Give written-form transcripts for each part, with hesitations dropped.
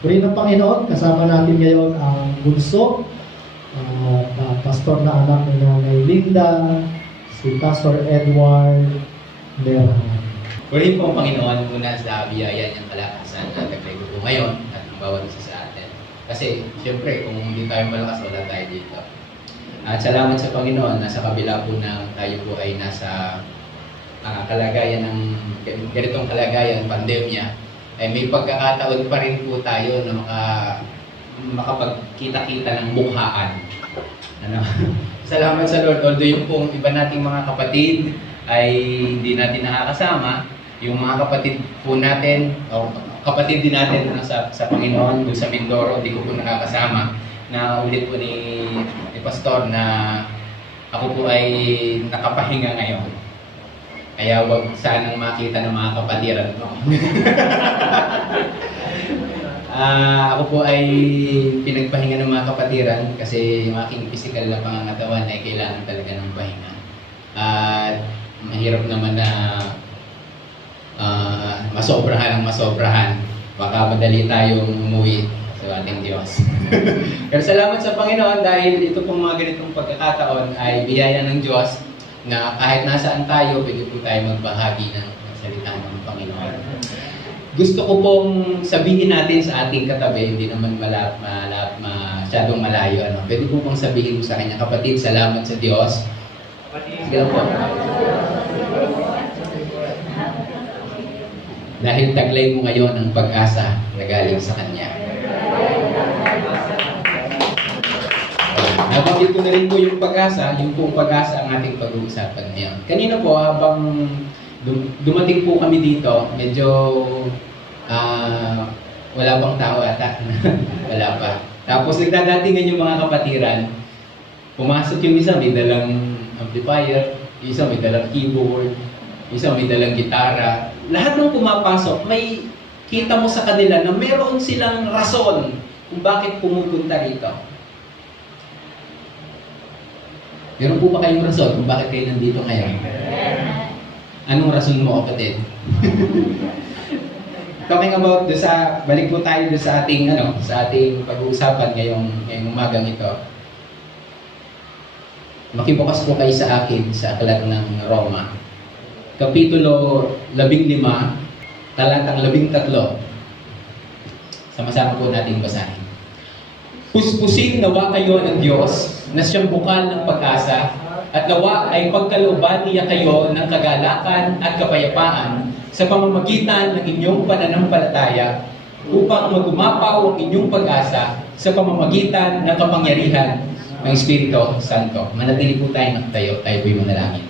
Purihin ng Panginoon, kasama natin ngayon ang bunso, pastor na anak ni Nanay Linda, si Pastor Edward Lerhan. Purihin po ang Panginoon muna sa biyaya niyang kalakasan na naglago po ngayon at ang bawat isa sa atin. Kasi, siyempre, kung hindi tayo malakas, wala tayo dito. At salamat sa Panginoon na sa kabila po na tayo po ay nasa kalagayan ng ganitong kalagayan, pandemya, ay may pagkakataon pa rin po tayo na makapagkita-kita ng mukhaan. Ano? Salamat sa Lord. Although yung pong iba nating mga kapatid ay hindi natin nakakasama, yung mga kapatid po natin, o kapatid din natin sa Panginoon, doon sa Mindoro, hindi ko po nakakasama, na ulit po ni Pastor na ako po ay nakapahinga ngayon. Kaya wag sanang makita ng mga kapatiran ko. Ako po ay pinagpahinga ng mga kapatiran kasi yung aking physical na pangangatawan ay kailangan talaga ng pahinga. At mahirap naman na masobrahan ang masobrahan. Baka madali tayong umuwi sa ating Diyos. Pero salamat sa Panginoon dahil ito pong mga ganitong pagkakataon ay biyaya ng Diyos na kahit nasaan tayo, pwede po tayo magbahagi ng salita ng Panginoon. Gusto ko pong sabihin natin sa ating katabi, hindi naman masyadong malayo. Pwede po pong sabihin mo sa kanya, kapatid, salamat sa Diyos. Sige lang po. Dahil taglay mo ngayon ang pag-asa na galing sa Kanya. Nabanggit ko na rin po yung pag-asa, yung pong pag-asa ang ating pag-uusapan ngayon. Kanina po, habang dumating po kami dito, medyo wala pang tao ata. Wala pa. Tapos nagdadatingan yung mga kapatiran. Pumasok yung isa, may dalang amplifier, isa may dalang keyboard, isa may dalang gitara. Lahat ng pumapasok, may kita mo sa kanila na meron silang rason kung bakit pumupunta rito. Meron po ba kayong rason kung bakit kayo nandito ngayon? Anong rason mo, kapatid? Talking about balik po tayo sa ating pag-uusapan ngayong umagang ito. Makibukas po kayo sa akin sa aklat ng Roma. Kapitulo 15, talatang 13. Sama-sama po natin basahin. Puspusin nawa kayo ng Diyos na siyang bukal ng pag-asa at nawa ay pagkalooban niya kayo ng kagalakan at kapayapaan sa pamamagitan ng inyong pananampalataya upang magumapaw ang inyong pag-asa sa pamamagitan ng kapangyarihan ng Espiritu Santo. Manatili po tayo nakatayo, tayo po'y manalangin.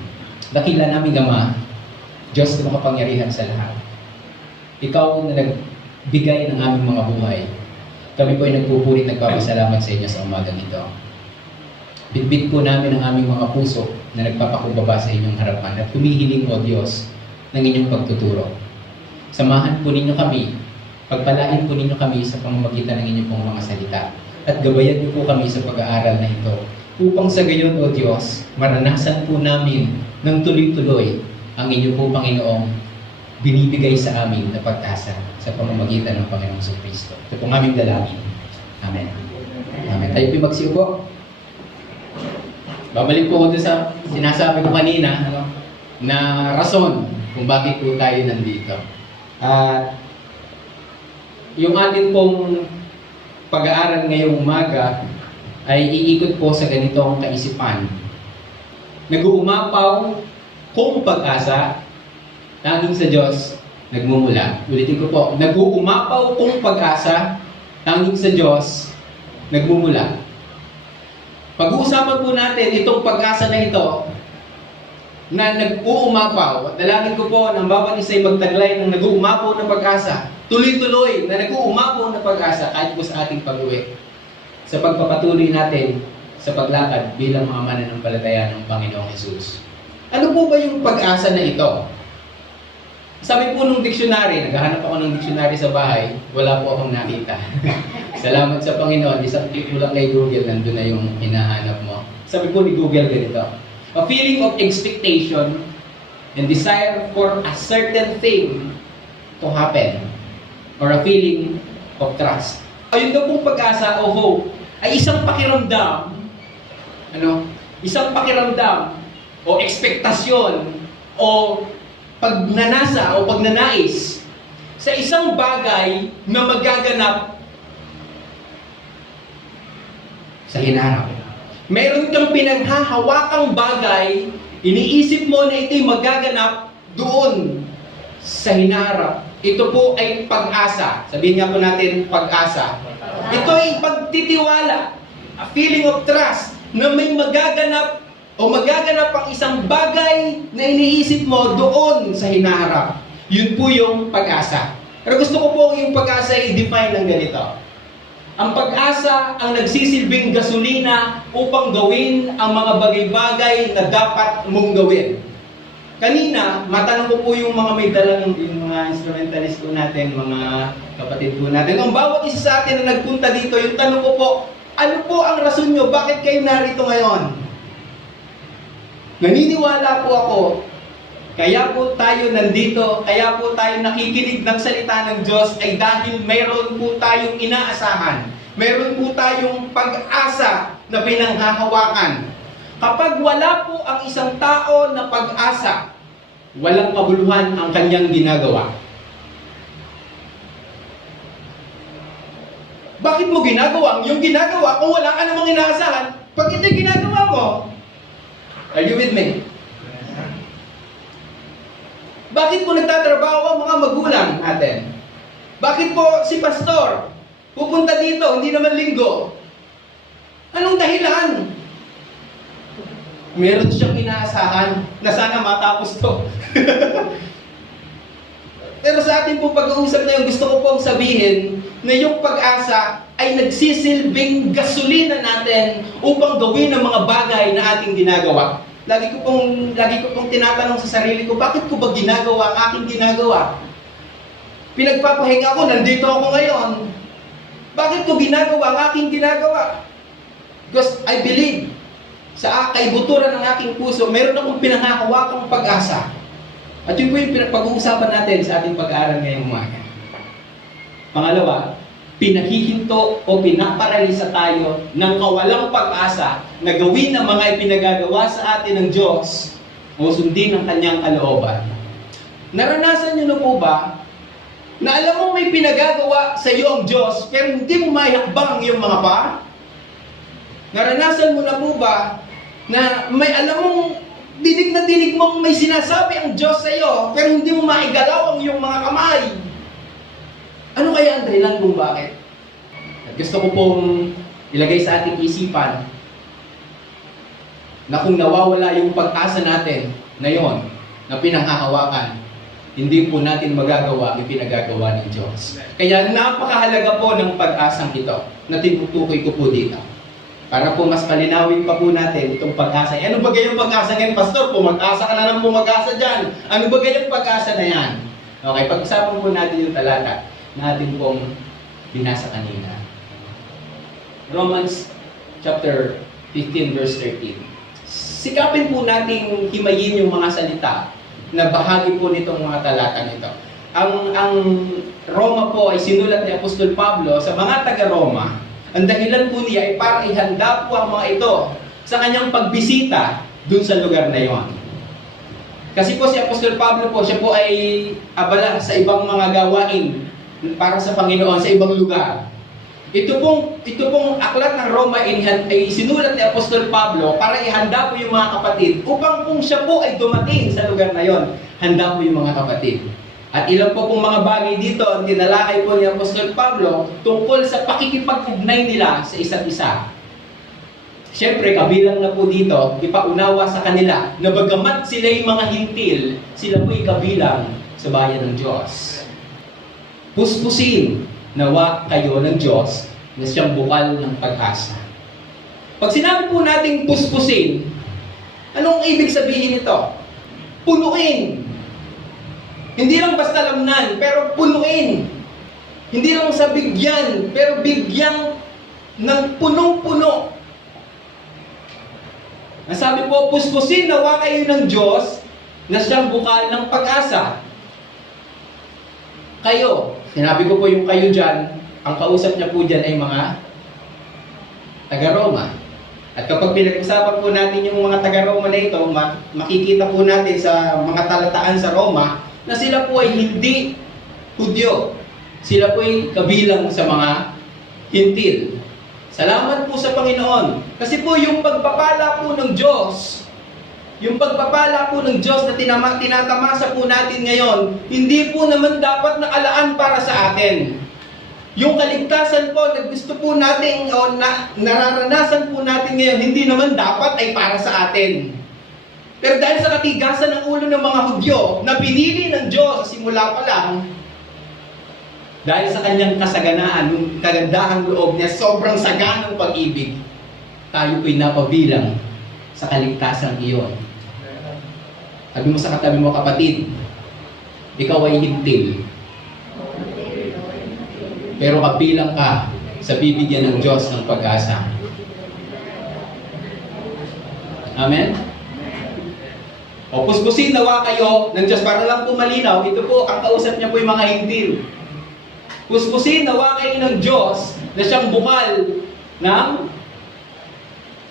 Dakila namin Ama, Diyos na makapangyarihan sa lahat. Ikaw na nagbigay ng aming mga buhay. Kami po ay nagpupurit, nagpapasalamat sa inyo sa umagang ito. Bitbit po namin ang aming mga puso na nagpapakumbaba sa inyong harapan at humihiling o Diyos ng inyong pagtuturo. Samahan po ninyo kami, pagpalain po ninyo kami sa pamamagitan ng inyong pong mga salita at gabayan niyo po kami sa pag-aaral na ito upang sa gayon o Diyos, maranasan po namin ng tuloy-tuloy ang inyo po Panginoong binibigay sa amin na pag-asa sa pamamagitan ng Panginoong Kristo. Ito pong aming dalangin. Amen. Amen. Tayo po magsiupo. Babalik po ako sa sinasabi ko kanina na rason kung bakit po tayo nandito. Yung atin pong pag-aaral ngayong umaga ay iikot po sa ganitong kaisipan. Nag-uumapaw kung pag-asa, tanging sa Diyos nagmumula. Ulitin ko po, nag-uumapaw kung pag-asa, tanging sa Diyos nagmumula. Pag-uusapan po natin itong pag-asa na ito na nag-uumapaw. At dalangin ko po ng bawat isa'y magtaglay ng nag-uumapaw na pag-asa. Tuloy-tuloy na nag-uumapaw na pag-asa kahit po sa ating pag-uwi. Sa pagpapatuloy natin sa paglakad bilang mga mananampalataya ng Panginoong Hesus. Ano po ba yung pag-asa na ito? Sabi po nung dictionary, naghahanap ako ng dictionary sa bahay, wala po akong nakita. Salamat sa Panginoon, isang click mo lang kay Google, nandun na yung hinahanap mo. Sabi po ni Google ganito, a feeling of expectation and desire for a certain thing to happen, or a feeling of trust. Ayun daw pong pag-asa o hope ay isang pakiramdam, isang pakiramdam o ekspektasyon o pagnanasa o pagnanais sa isang bagay na magaganap sa hinaharap. Meron kang pinanghahawakang bagay, iniisip mo na ito'y magaganap doon sa hinaharap. Ito po ay pag-asa. Sabihin nga po natin, pag-asa. Ito ay pagtitiwala, a feeling of trust, na may magaganap o magaganap ang isang bagay na iniisip mo doon sa hinaharap. Yun po yung pag-asa. Pero gusto ko po yung pag-asa i-define ng ganito. Ang pag-asa ang nagsisilbing gasolina upang gawin ang mga bagay-bagay na dapat mong gawin. Kanina, matanong ko po yung mga may dalang yung mga instrumentalist po natin, mga kapatid po natin. Ang bawat isa sa atin na nagpunta dito, yung tanong ko po, ano po ang rason nyo? Bakit kayo narito ngayon? Naniniwala po ako, kaya po tayo nandito, kaya po tayo nakikinig ng salita ng Diyos ay dahil mayroon po tayong inaasahan. Mayroon po tayong pag-asa na pinanghahawakan. Kapag wala po ang isang tao na pag-asa, walang kabuluhan ang kanyang ginagawa. Bakit mo ginagawa ang iyong ginagawa kung wala ka namang inaasahan? Pag ito'y ginagawa mo, are you with me? Bakit po nagtatrabaho ang mga magulang natin? Bakit po si pastor pupunta dito, hindi naman linggo? Anong dahilan? Meron siyang inaasahan na sana matapos to. Pero sa ating po pag-uusap na yung gusto ko pong sabihin na yung pag-asa ay nagsisilbing gasolina natin upang gawin ang mga bagay na ating ginagawa. Lagi ko pong tinatanong sa sarili ko, bakit ko ba ginagawa ang aking ginagawa? Pinagpapahinga ko, nandito ako ngayon. Bakit ko ginagawa ang aking ginagawa? Because I believe sa kaibuturan ng aking puso, meron akong pinanghahawakang pag-asa. At yun po yung pag-uusapan natin sa ating pag-aaral ngayong umaga. Pangalawa, pinahihinto o pinaparalisa tayo ng kawalang pag-asa na gawin ang mga ipinagagawa sa atin ng Diyos o sundin ang kanyang kalooban. Naranasan nyo na po ba na alam mo may pinagagawa sa iyo ang Diyos pero hindi mo maihakbang ang iyong mga paa? Naranasan mo na po ba na may alam mong dinig na dinig mong may sinasabi ang Diyos sa iyo pero hindi mo maigalaw ang iyong mga kamay? Ano kaya ang dahilan kung bakit? At gusto ko pong ilagay sa ating isipan na kung nawawala yung pag-asa natin na yon, na pinanghahawakan, hindi po natin magagawa ang pinagagawa ng Diyos. Kaya napakahalaga po ng pag-asang ito na tinutukoy ko po dito. Para po mas palinawin pa po natin itong pag-asa. Ano ba gayong pag-asa ngayon, Pastor? Pumag-asa ka na ng pumag-asa dyan. Ano ba gayong pag-asa na yan? Okay, pag-usapan po natin yung talata na ating pong binasa kanina. Romans chapter 15 verse 13. Sikapin po nating himayin yung mga salita na bahagi po nitong mga talata nito. Ang Roma po ay sinulat ni Apostol Pablo sa mga taga-Roma. Ang dahilan po niya ay para ihanda po ang mga ito sa kanyang pagbisita dun sa lugar na yon. Kasi po si Apostol Pablo po, siya po ay abala sa ibang mga gawain para sa Panginoon sa ibang lugar. Ito pong aklat ng Roma ay sinulat ni Apostol Pablo para ihanda po yung mga kapatid upang kung siya po ay dumating sa lugar na yon, handa po yung mga kapatid. At ilan po pong mga bagay dito ang tinalakay po ni Apostol Pablo tungkol sa pakikipag-ugnay nila sa isa't isa. Siyempre, kabilang na po dito, ipaunawa sa kanila na bagamat sila'y mga hintil, sila po'y kabilang sa bayan ng Diyos. Puspusin nawa kayo ng Diyos na siyang bukal ng pag-asa. Pag sinabi po nating puspusin, anong ibig sabihin nito? Punuin. Hindi lang basta lamnan, pero punuin. Hindi lang sa bigyan, pero bigyan ng punong-puno. Ang sabi po, puspusin nawa kayo ng Diyos na siyang bukal ng pag-asa. Kayo, sinabi ko po yung kayo dyan, ang kausap niya po dyan ay mga taga-Roma. At kapag pinag-usapan po natin yung mga taga-Roma na ito, makikita po natin sa mga talataan sa Roma na sila po ay hindi Hudyo. Sila po ay kabilang sa mga Hintil. Salamat po sa Panginoon. Kasi po yung pagpapala po ng Diyos, yung pagpapala po ng Diyos na tinatamasa po natin ngayon, hindi po naman dapat nakalaan para sa atin. Yung kaligtasan po na gusto po natin o nararanasan po natin ngayon, hindi naman dapat ay para sa atin. Pero dahil sa katigasan ng ulo ng mga Hudyo na pinili ng Diyos sa simula pa lang, dahil sa kanyang kasaganaan, yung kagandahang loob niya, sobrang saganang pag-ibig, tayo po'y napabilang sa kaligtasan iyon. Sabi mo sa katabi mo, kapatid, ikaw ay hintil. Pero kabilang ka sa bibigyan ng Diyos ng pag-asa. Amen? O puspusin nawa kayo ng Diyos. Para lang po malinaw, ito po, ang kausap niya po yung mga hintil. Puspusin nawa kayo ng Diyos na siyang bukal ng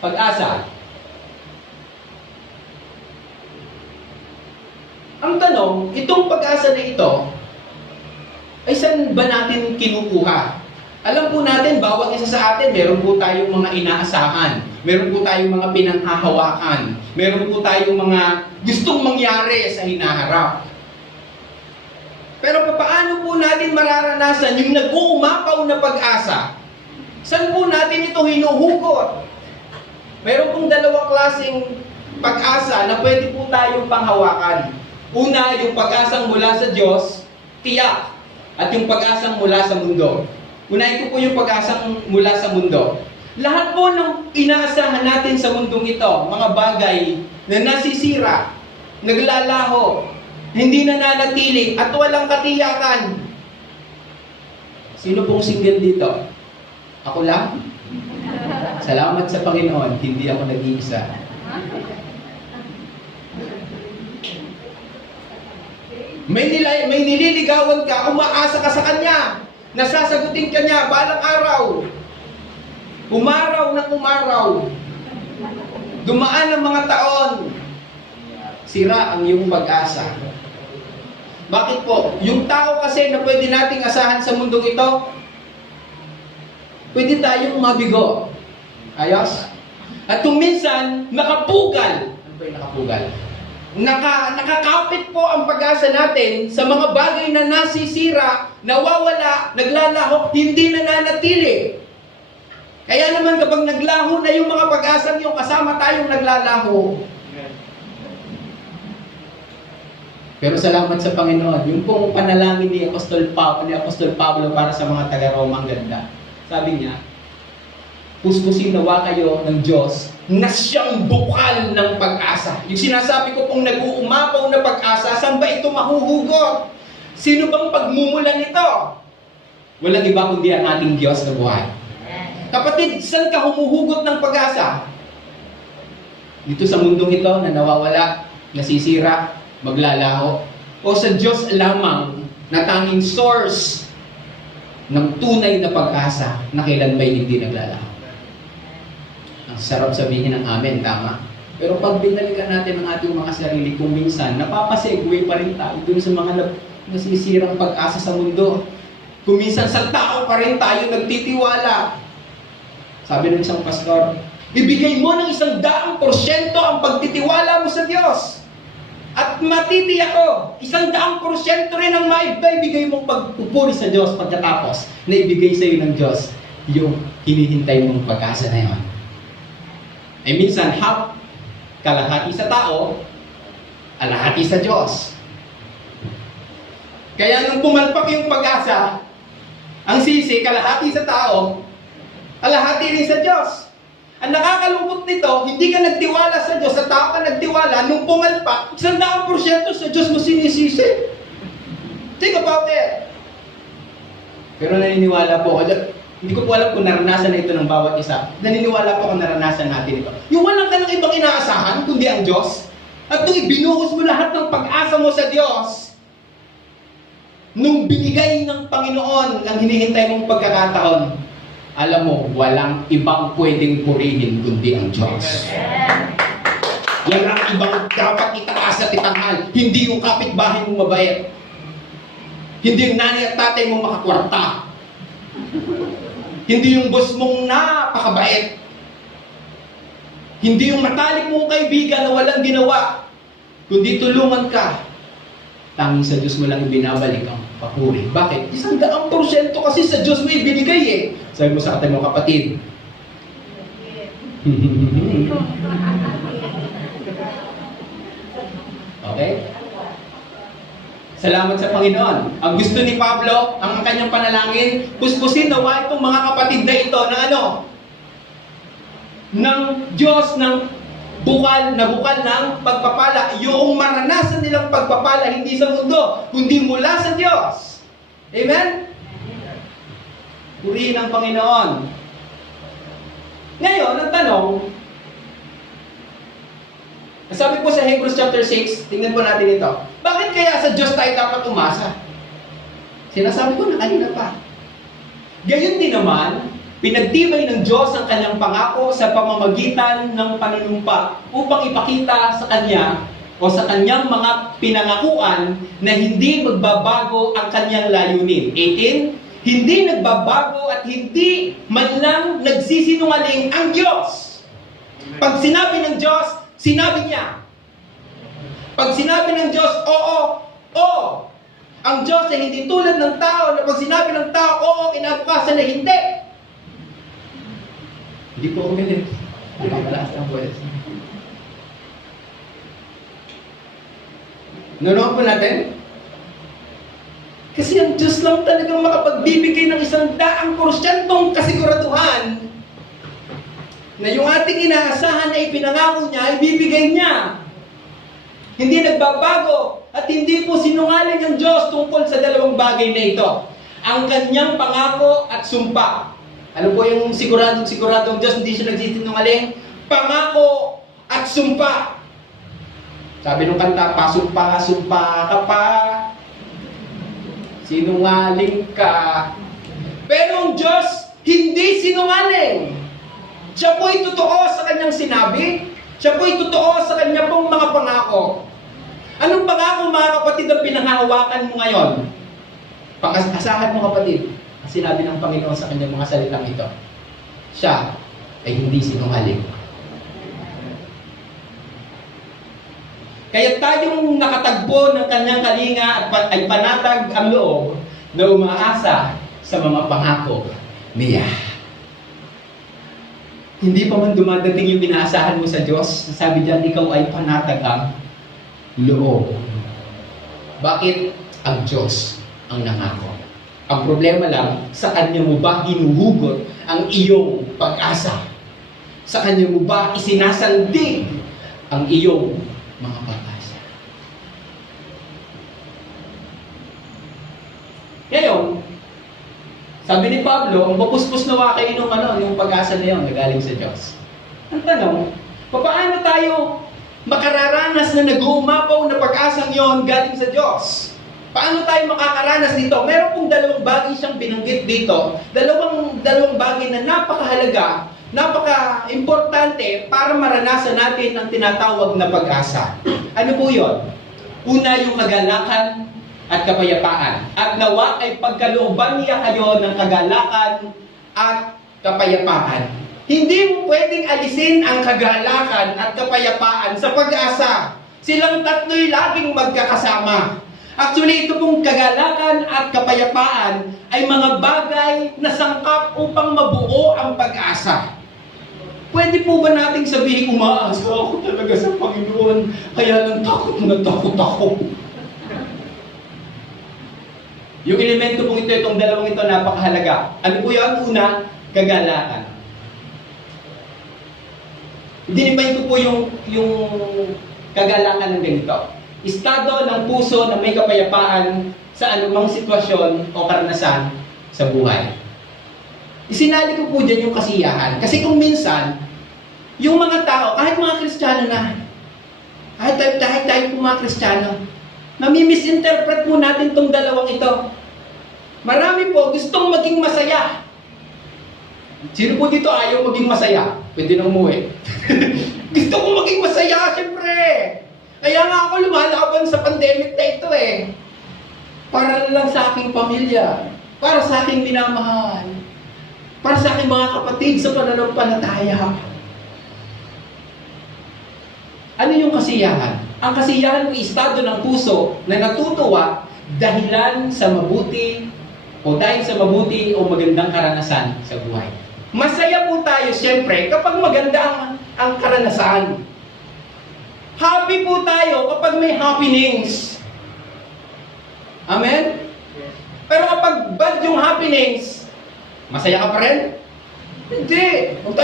pag-asa. Ang tanong, itong pag-asa na ito, ay saan ba natin kinukuha? Alam po natin, bawat isa sa atin, meron po tayong mga inaasahan. Meron po tayong mga pinanghahawakan. Meron po tayong mga gustong mangyari sa hinaharap. Pero paano po natin mararanasan yung nag-uumapaw na pag-asa? Saan po natin ito hinuhugot? Meron pong dalawang klaseng pag-asa na pwede po tayong panghawakan. Una, yung pag-asang mula sa Diyos, tiyak. At yung pag-asang mula sa mundo. Unahin ko po yung pag-asang mula sa mundo. Lahat po ng inaasahan natin sa mundong ito, mga bagay na nasisira, naglalaho, hindi nananatili, at walang katiyakan. Sino pong single dito? Ako lang? Salamat sa Panginoon, hindi ako nag-iisa. May nililigawan ka, umaasa ka sa kanya, nasasagutin ka niya balang araw. Umaraw ng umaraw. Dumaan ang mga taon. Sira ang iyong pag-asa. Bakit po? Yung tao kasi na pwede nating asahan sa mundong ito, pwede tayong mabigo. Ayos? At kung minsan, nakapugal. Ano ba yung nakapugal? Nakakapit po ang pag-asa natin sa mga bagay na nasisira, nawawala, naglalaho, hindi nananatili. Kaya naman kapag naglaho na yung mga pag-asa yung kasama tayong naglalaho. Pero salamat sa Panginoon, yung pong panalangin ni Apostol Pablo para sa mga taga-Roma, ang ganda. Sabi niya, puspusin nawa kayo ng Diyos na siyang bukal ng pag-asa. Yung sinasabi ko pong nag-uumapaw na pag-asa, saan ba ito mahuhugot? Sino bang pagmumulan nito? Walang iba kundi ang ating Diyos na buhay. Kapatid, saan ka humuhugot ng pag-asa? Dito sa mundong ito na nawawala, nasisira, maglalaho, o sa Diyos lamang na tanging source ng tunay na pag-asa na kailan ba'y hindi naglalaho. Ang sarap sabihin ng amen, tama? Pero pag binalikan natin ang ating mga sarili, kung minsan, napapasegue pa rin tayo dun sa mga nasisirang pag-asa sa mundo. Kung minsan sa tao pa rin tayo nagtitiwala. Sabi ng isang pastor, ibigay mo ng 100% ang pagtitiwala mo sa Diyos. At matitiyak ko, 100% rin ang maibigay mong pagpupuri sa Diyos pagkatapos na ibigay sa iyo ng Diyos yung hinihintay mong pag-asa na yun. Ay minsan, kalahati sa tao, alahati sa Diyos. Kaya nung pumalpak yung pag-asa, ang sisi, kalahati sa tao, alahati rin sa Diyos. Ang nakakalungkot nito, hindi ka nagtiwala sa Diyos, sa tao ka nagtiwala, nung pumalpak, 100% sa Diyos mo sinisisi. Think about it. Pero naniniwala po ako, hindi ko po alam kung naranasan na ito ng bawat isa. Naniniwala po kung naranasan natin ito. Yung walang ka ng ibang inaasahan, kundi ang Diyos. At nung ibinuhos mo lahat ng pag-asa mo sa Diyos, nung binigay ng Panginoon ang hinihintay mong pagkakataon, alam mo, walang ibang pwedeng purihin kundi ang Diyos. Walang ibang dapat itaas at itanghal. Hindi yung kapitbahay mo mabait. Hindi yung nanay at tatay mo makakwarta. Hindi yung boss mong napakabait. Hindi yung matalik mong kaibigan na walang ginawa. Kundi tulungan ka. Tanging sa Diyos mo lang ibinabalik ang papuri. Bakit? 100% kasi sa Diyos mo ibinigay eh. Sabi mo sa katabi mo, kapatid. Okay? Salamat sa Panginoon. Ang gusto ni Pablo, ang kanyang panalangin, puspusin nawa itong mga kapatid na ito ng ano? Ng Diyos, ng bukal ng pagpapala. Yung maranasan nilang pagpapala hindi sa mundo, kundi mula sa Diyos. Amen? Purihin ang Panginoon. Ngayon, ang tanong, sabi po sa Hebrews chapter 6, tingnan po natin ito. Bakit kaya sa Diyos tayo dapat umasa? Sinasabi ko na kanina pa. Gayon din naman, pinagtibay ng Diyos ang kanyang pangako sa pamamagitan ng panunumpa upang ipakita sa Kanya o sa Kanyang mga pinangakuan na hindi magbabago ang Kanyang layunin. 18, hindi nagbabago at hindi man lang nagsisinungaling ang Diyos. Pag sinabi ng Diyos, sinabi niya. Pag sinabi ng Diyos, oo, oo. Ang Diyos ay hindi tulad ng tao na pag sinabi ng tao, oo, kinabukasan na hindi. Hindi po umilit. Nakakalaas ang buwes. Nanonood po natin? Kasi ang Diyos lang talagang makapagbibigay ng 100% kasiguraduhan na yung ating inaasahan na ipinangako niya, ibibigay niya. Hindi nagbabago at hindi po sinungaling ang Diyos tungkol sa dalawang bagay na ito. Ang kanyang pangako at sumpa. Ano po yung siguradong Diyos, hindi siya nagsisinungaling? Pangako at sumpa. Sabi nung kanta, pasumpa ka pa. Sinungaling ka. Pero ang Diyos, hindi sinungaling. Siya po'y totoo sa kanyang sinabi. Siya po'y totoo sa kanya pong mga pangako. Anong pangako mga kapatid ang pinanghahawakan mo ngayon? Pag-asahan mo kapatid, ang sinabi ng Panginoon sa kanyang mga salitang ito. Siya ay hindi sinungaling. Kaya tayong nakatagpo ng kanyang kalinga at ay panatag ang loob na umaasa sa mga pangako niya. Hindi pa man dumadating yung inaasahan mo sa Diyos, sabi diyan, ikaw ay panatag ang loob. Bakit? Ang Diyos ang nangako. Ang problema lang, sa Kanya mo ba hinuhugot ang iyong pag-asa? Sa Kanya mo ba isinasandig ang iyong mga pag-asa? Ngayon, sabi ni Pablo, ang mapuspos nawa kayo yung pag-asa na yun, nagaling sa Diyos. Ang tanong, paano tayo makararanas na nag-uumapaw na pag-asang yon galing sa Diyos? Paano tayo makakaranas dito? Meron pong dalawang bagay siyang binanggit dito. Dalawang bagay na napakahalaga, napaka-importante para maranasan natin ang tinatawag na pag-asa. Ano po yun? Una, yung kagalakan at kapayapaan. At nawa ay pagkalooban niya kayo ng kagalakan at kapayapaan. Hindi mo pwedeng alisin ang kagalakan at kapayapaan sa pag-asa. Silang tatlo'y laging magkakasama. Actually, ito pong kagalakan at kapayapaan ay mga bagay na sangkap upang mabuo ang pag-asa. Pwede po ba nating sabihin, umaasa ako talaga sa Panginoon, kaya nang takot na takot ako. Yung elemento pong ito, itong dalawang ito, napakahalaga. Ano po yan? Una, kagalakan. Dinipain ko po yung kagalakan ng ganito. Estado ng puso na may kapayapaan sa anumang sitwasyon o karanasan sa buhay. Isinali ko po dyan yung kasiyahan. Kasi kung minsan, yung mga tao, kahit mga Kristiyano na, kahit tayo po mga Kristiyano, Nami-misinterpret po natin tong dalawang ito. Marami po gustong maging masaya. Sino po dito ayaw maging masaya? Pwede nang umuwi. Gusto ko maging masaya, siyempre. Kaya nga ako lumalaban sa pandemic na ito eh. Para lang sa aking pamilya. Para sa aking minamahal. Para sa aking mga kapatid sa pananampalataya. Ano yung kasiyahan? Ang kasiyahan ay estado ng puso na natutuwa dahilan sa mabuti o dahil sa mabuti o magandang karanasan sa buhay. Masaya po tayo siyempre kapag maganda ang karanasan. Happy po tayo kapag may happenings. Amen? Pero kapag bad yung happenings, masaya ka pa rin? Hindi. Huwag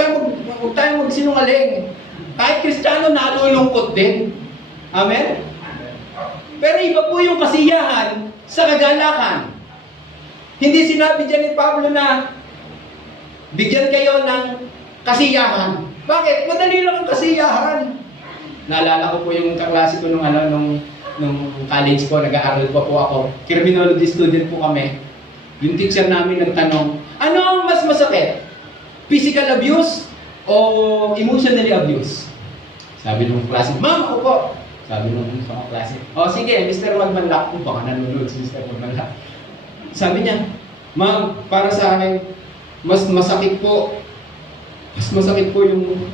tayong magsinungaling. Kahit Kristiyano, nalulungkot din. Amen? Pero iba po yung kasiyahan sa kagalakan. Hindi sinabi dyan ni Pablo na bigyan kayo ng kasiyahan. Bakit? Madali lang ang kasiyahan. Naalala ko po yung kaklase ko nung college ko, nag-aaral pa po ako. Criminology student po kami. Yung teacher namin nagtanong, ano ang mas masakit? Physical abuse o emotionally abuse? Sabi nung klase, ma'am, ako po. Sabi nung mga klase, sige, Mr. Magmanlak po, baka nanonood si Mr. Magmanlak. Sabi niya, ma'am, para sa akin, mas masakit po yung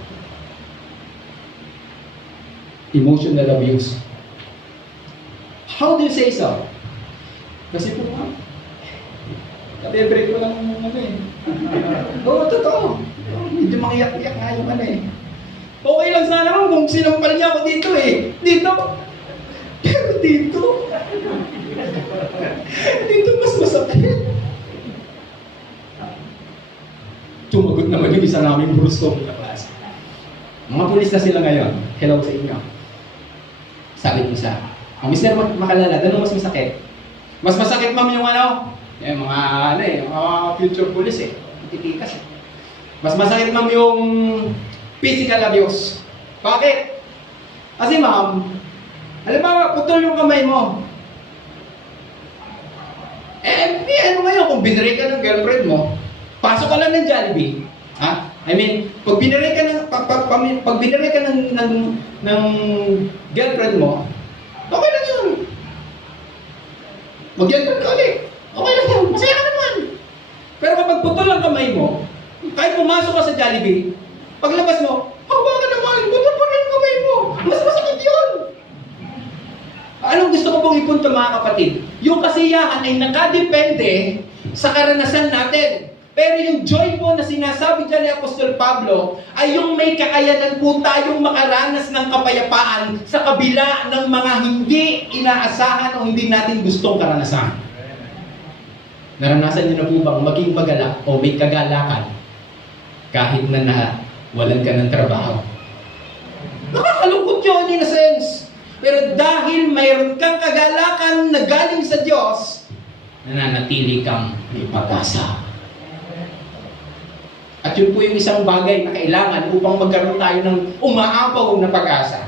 emotional abuse. How do you say so? Kasi po, ma'am, break ko lang Oo, totoo. Medyo mangiyak-iyak nga yung Okay lang sana naman kung sinampal niya ako dito eh. Pero dito mas masakit. Tumagot naman yung isa naming brusko sa klase. Mga pulis na sila ngayon. Hello sa inyo. Sabi ko isa, Mr. Makalala, anong mas masakit? Mas masakit, ma'am, yung mga future police eh. Titikas eh. Mas masakit, ma'am, yung physical abuse. Bakit? Kasi, ma'am, halimbawa, putol yung kamay mo. Ano ngayon, kung binray ka ng girlfriend mo, pasok ka lang ng Jollibee. Ha? I mean, pag binray ka ng girlfriend mo, okay lang yun. Mag-girlfriend ka ulit. Okay lang yun. Masaya ka naman. Pero kapag putol ang kamay mo, kahit pumasok ka sa Jollibee, paglabas mo, hawa ka naman, putol pa ng kamay mo. Mas masakit yun. Anong gusto ko pong ipunto, mga kapatid? Yung kasiyahan ay nakadepende sa karanasan natin. Pero yung joy po na sinasabi dyan ni Apostol Pablo ay yung may kakayanan po tayong makaranas ng kapayapaan sa kabila ng mga hindi inaasahan o hindi natin gustong karanasan. Naranasan niyo na po bang maging magalak o may kagalakan kahit na walan ka ng trabaho? Nakakalungkot yun in a sense. Pero dahil mayroon kang kagalakan na galing sa Diyos, nananatili kang may pag-asa. At yun po yung isang bagay na kailangan upang magkaroon tayo ng umaapaw na pag-asa.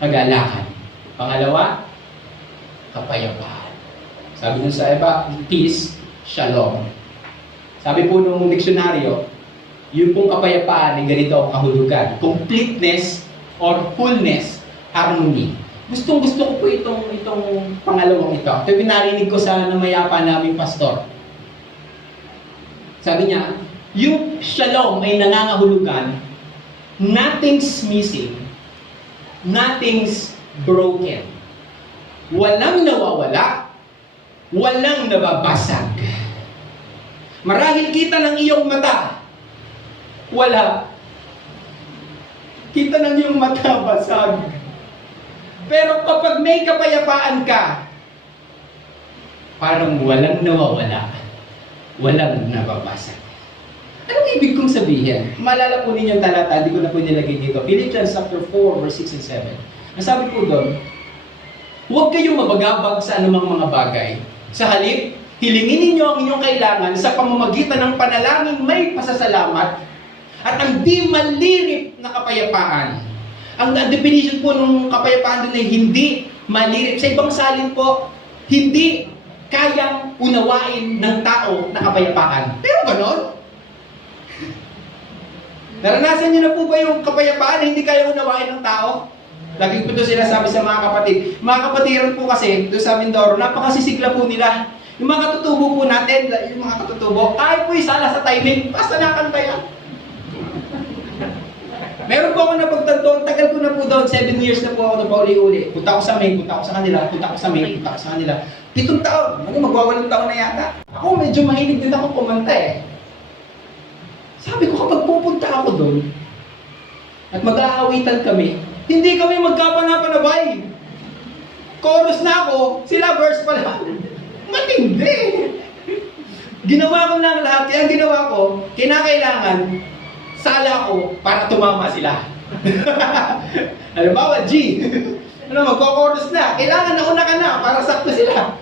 Kagalakan. Pangalawa, kapayapaan. Sabi nung sa iba, peace, shalom. Sabi po nung diksyonaryo, yun pong kapayapaan ay ganito ang kahulugan. Completeness or fullness, harmony. Gustong-gusto ko po itong pangalawang ito. Ito yung narinig ko sa namayapa naming pastor. Sabi niya, yung shalom ay nangangahulugan, nothing's missing, nothing's broken. Walang nawawala, walang nababasag. Marahil kita ng iyong mata, wala. Kita ng iyong mata, basag. Pero kapag may kapayapaan ka, parang walang nawawala, walang nababasag. Anong ibig kong sabihin? Maalala po ninyo yung talata, hindi ko na po nilagay dito. Philippians chapter 4, verse 6 and 7. Nasabi po doon, huwag kayong mabagabag sa anumang mga bagay. Sa halip, hilingin ninyo ang inyong kailangan sa pamamagitan ng panalangin may pasasalamat at ang di malirip na kapayapaan. Ang definition po ng kapayapaan doon ay hindi malirip. Sa ibang salin po, hindi kayang unawain ng tao na kapayapaan. Pero ganon. Naranasan niyo na po ba yung kapayapaan na hindi kayang unawain ng tao? Lagi ko ito sinasabi sa mga kapatid. Mga kapatiran po kasi, doon sa Mindoro, napakasisigla po nila. Yung mga katutubo po natin, yung mga katutubo, kahit po isala sa timing, basta nakanta yan. Meron po ako napagtanto, tagal ko na po doon, 7 years na po ako na pauli-uli. Punta ako sa main, punta ako sa kanila, punta ako sa main, punta ako sa kanila. 7 taon, magwawalong taon na yata. Ako medyo mahilig din ako kumanta eh. Sabi ko kapag pupunta ako doon, at mag-aawitan kami, hindi kami magkapanapanabay. Chorus na ako, sila verse pa lang. Matindi. Ginawa ko na lahat. Yan ginawa ko, kinakailangan, sala ko para tumama sila. Halimbawa, G. Magko-chorus na. Kailangan nauna ka na para sakto sila.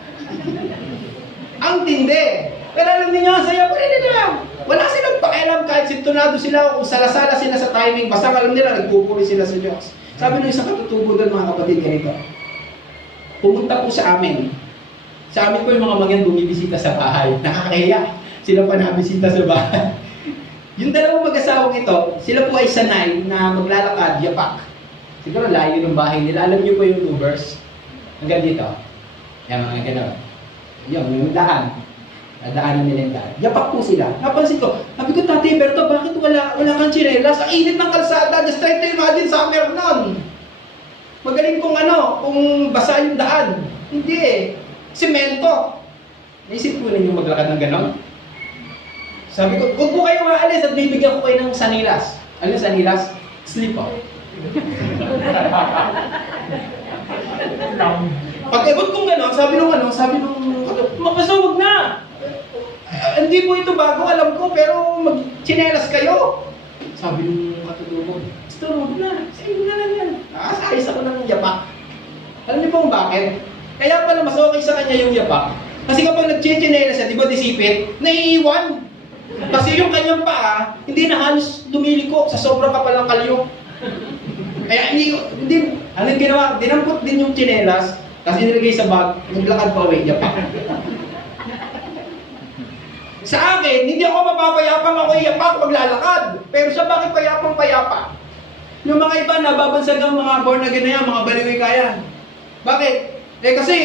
Ang tindi. Pero alam niyo, ang saya pa rin nila. Wala silang pakialam kahit sintonado sila o kung salasala sila sa timing. Basta alam nila, nagpupuri sila sa Diyos. Sabi ng isang katutubo doon, mga kapatid, ganito. Pumunta po sa amin. Sa amin po yung mga magyan bumibisita sa bahay. Nakakahiya. Sila pa nabisita sa bahay. Yung dalawang mag-asawang ito, sila po ay sanay na maglalakad, yapak. Siguro layo ng bahay nila. Alam niyo po yung Ubers? Hanggang dito. Yan, mga gano'n. Yung daan. Daanan nila yung daan. Yapak po sila. Napansin ko, sabi ko, Tati Berto, bakit wala kang tsinelas? Sa init ng kalsada, just try to imagine summer nun. Magaling kung kung basa yung daan. Hindi eh. Semento. Naisip ko ninyo maglakad ng gano'n? Sabi ko, huwag po kayo maalis at bibigyan ko kayo ng sanilas. Ano yung sanilas? Slip-off. Pag ebot kong gano'n, sabi nung mapasawag na. Hindi po ito bago, alam ko, pero mag-chinelas kayo. Sabi nung katutubo, huwag na, sa inyo na lang yan. Nakasayos ako ng yapak. Alam niyo po kung bakit? Kaya pala mas okay sa kanya yung yapak. Kasi kapag nag-chinelas siya, di ba disipit, naiiwan. Kasi yung kanyang paa, hindi na halos lumiliko sa sobrang kapal ng kalyo. Kaya hindi, anong ginawa? Dinampot din yung chinelas, kasi nilagay sa bag, naglakad pa uwi, yapak. Sa akin, hindi ako mapapayapang ako iyapak maglalakad. Pero siya bakit payapang-payapa? Yung mga iba nababansagang mga born again na yan, mga baliwi kaya. Bakit? Kasi,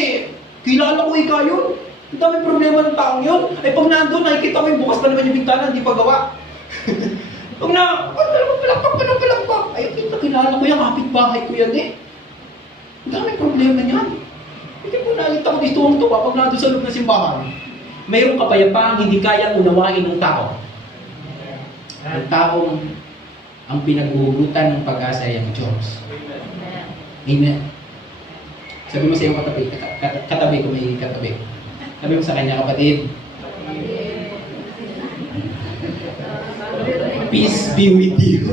kilala ko ika yun. Ang dami problema ng taong yun. Ay pag nandun, nakikita ko yung bukas pa naman yung bintana, hindi pa gawa. Pag palakpak. Ay, kilala ko yan, kapit-bahay ko yan eh. Ang dami problema niyan. Hindi po nakita ko dito ang tuwa pag nandun sa loob ng simbahan. Mayroong kapayapaang hindi kayang unawain ng tao. Ang taong ang pinaghuhugutan ng pag-asa ay ang Diyos. Amen. Sabi mo sa iyong katabi ko may katabi. Sabi mo sa kanya, kapatid, peace be with you.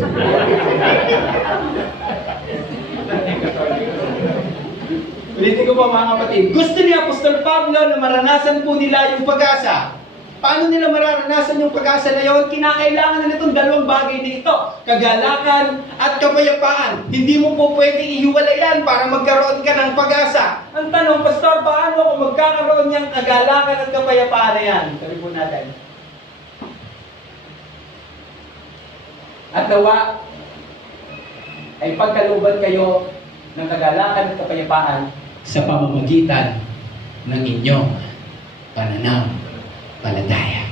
Ulitin ko po mga kapatid. Gusto ni Apostol Pablo na maranasan po nila yung pag-asa. Paano nila mararanasan yung pag-asa na yun? Kinakailangan nila itong dalawang bagay na ito. Kagalakan at kapayapaan. Hindi mo po pwedeng ihiwalay yan para magkaroon ka ng pag-asa. Ang tanong, Pastor, paano kung magkakaroon niyang kagalakan at kapayapaan na yan? Sabi po natin. At nawa ay pagkaluban kayo ng kagalakan at kapayapaan sa pamamagitan ng inyong pananampalataya.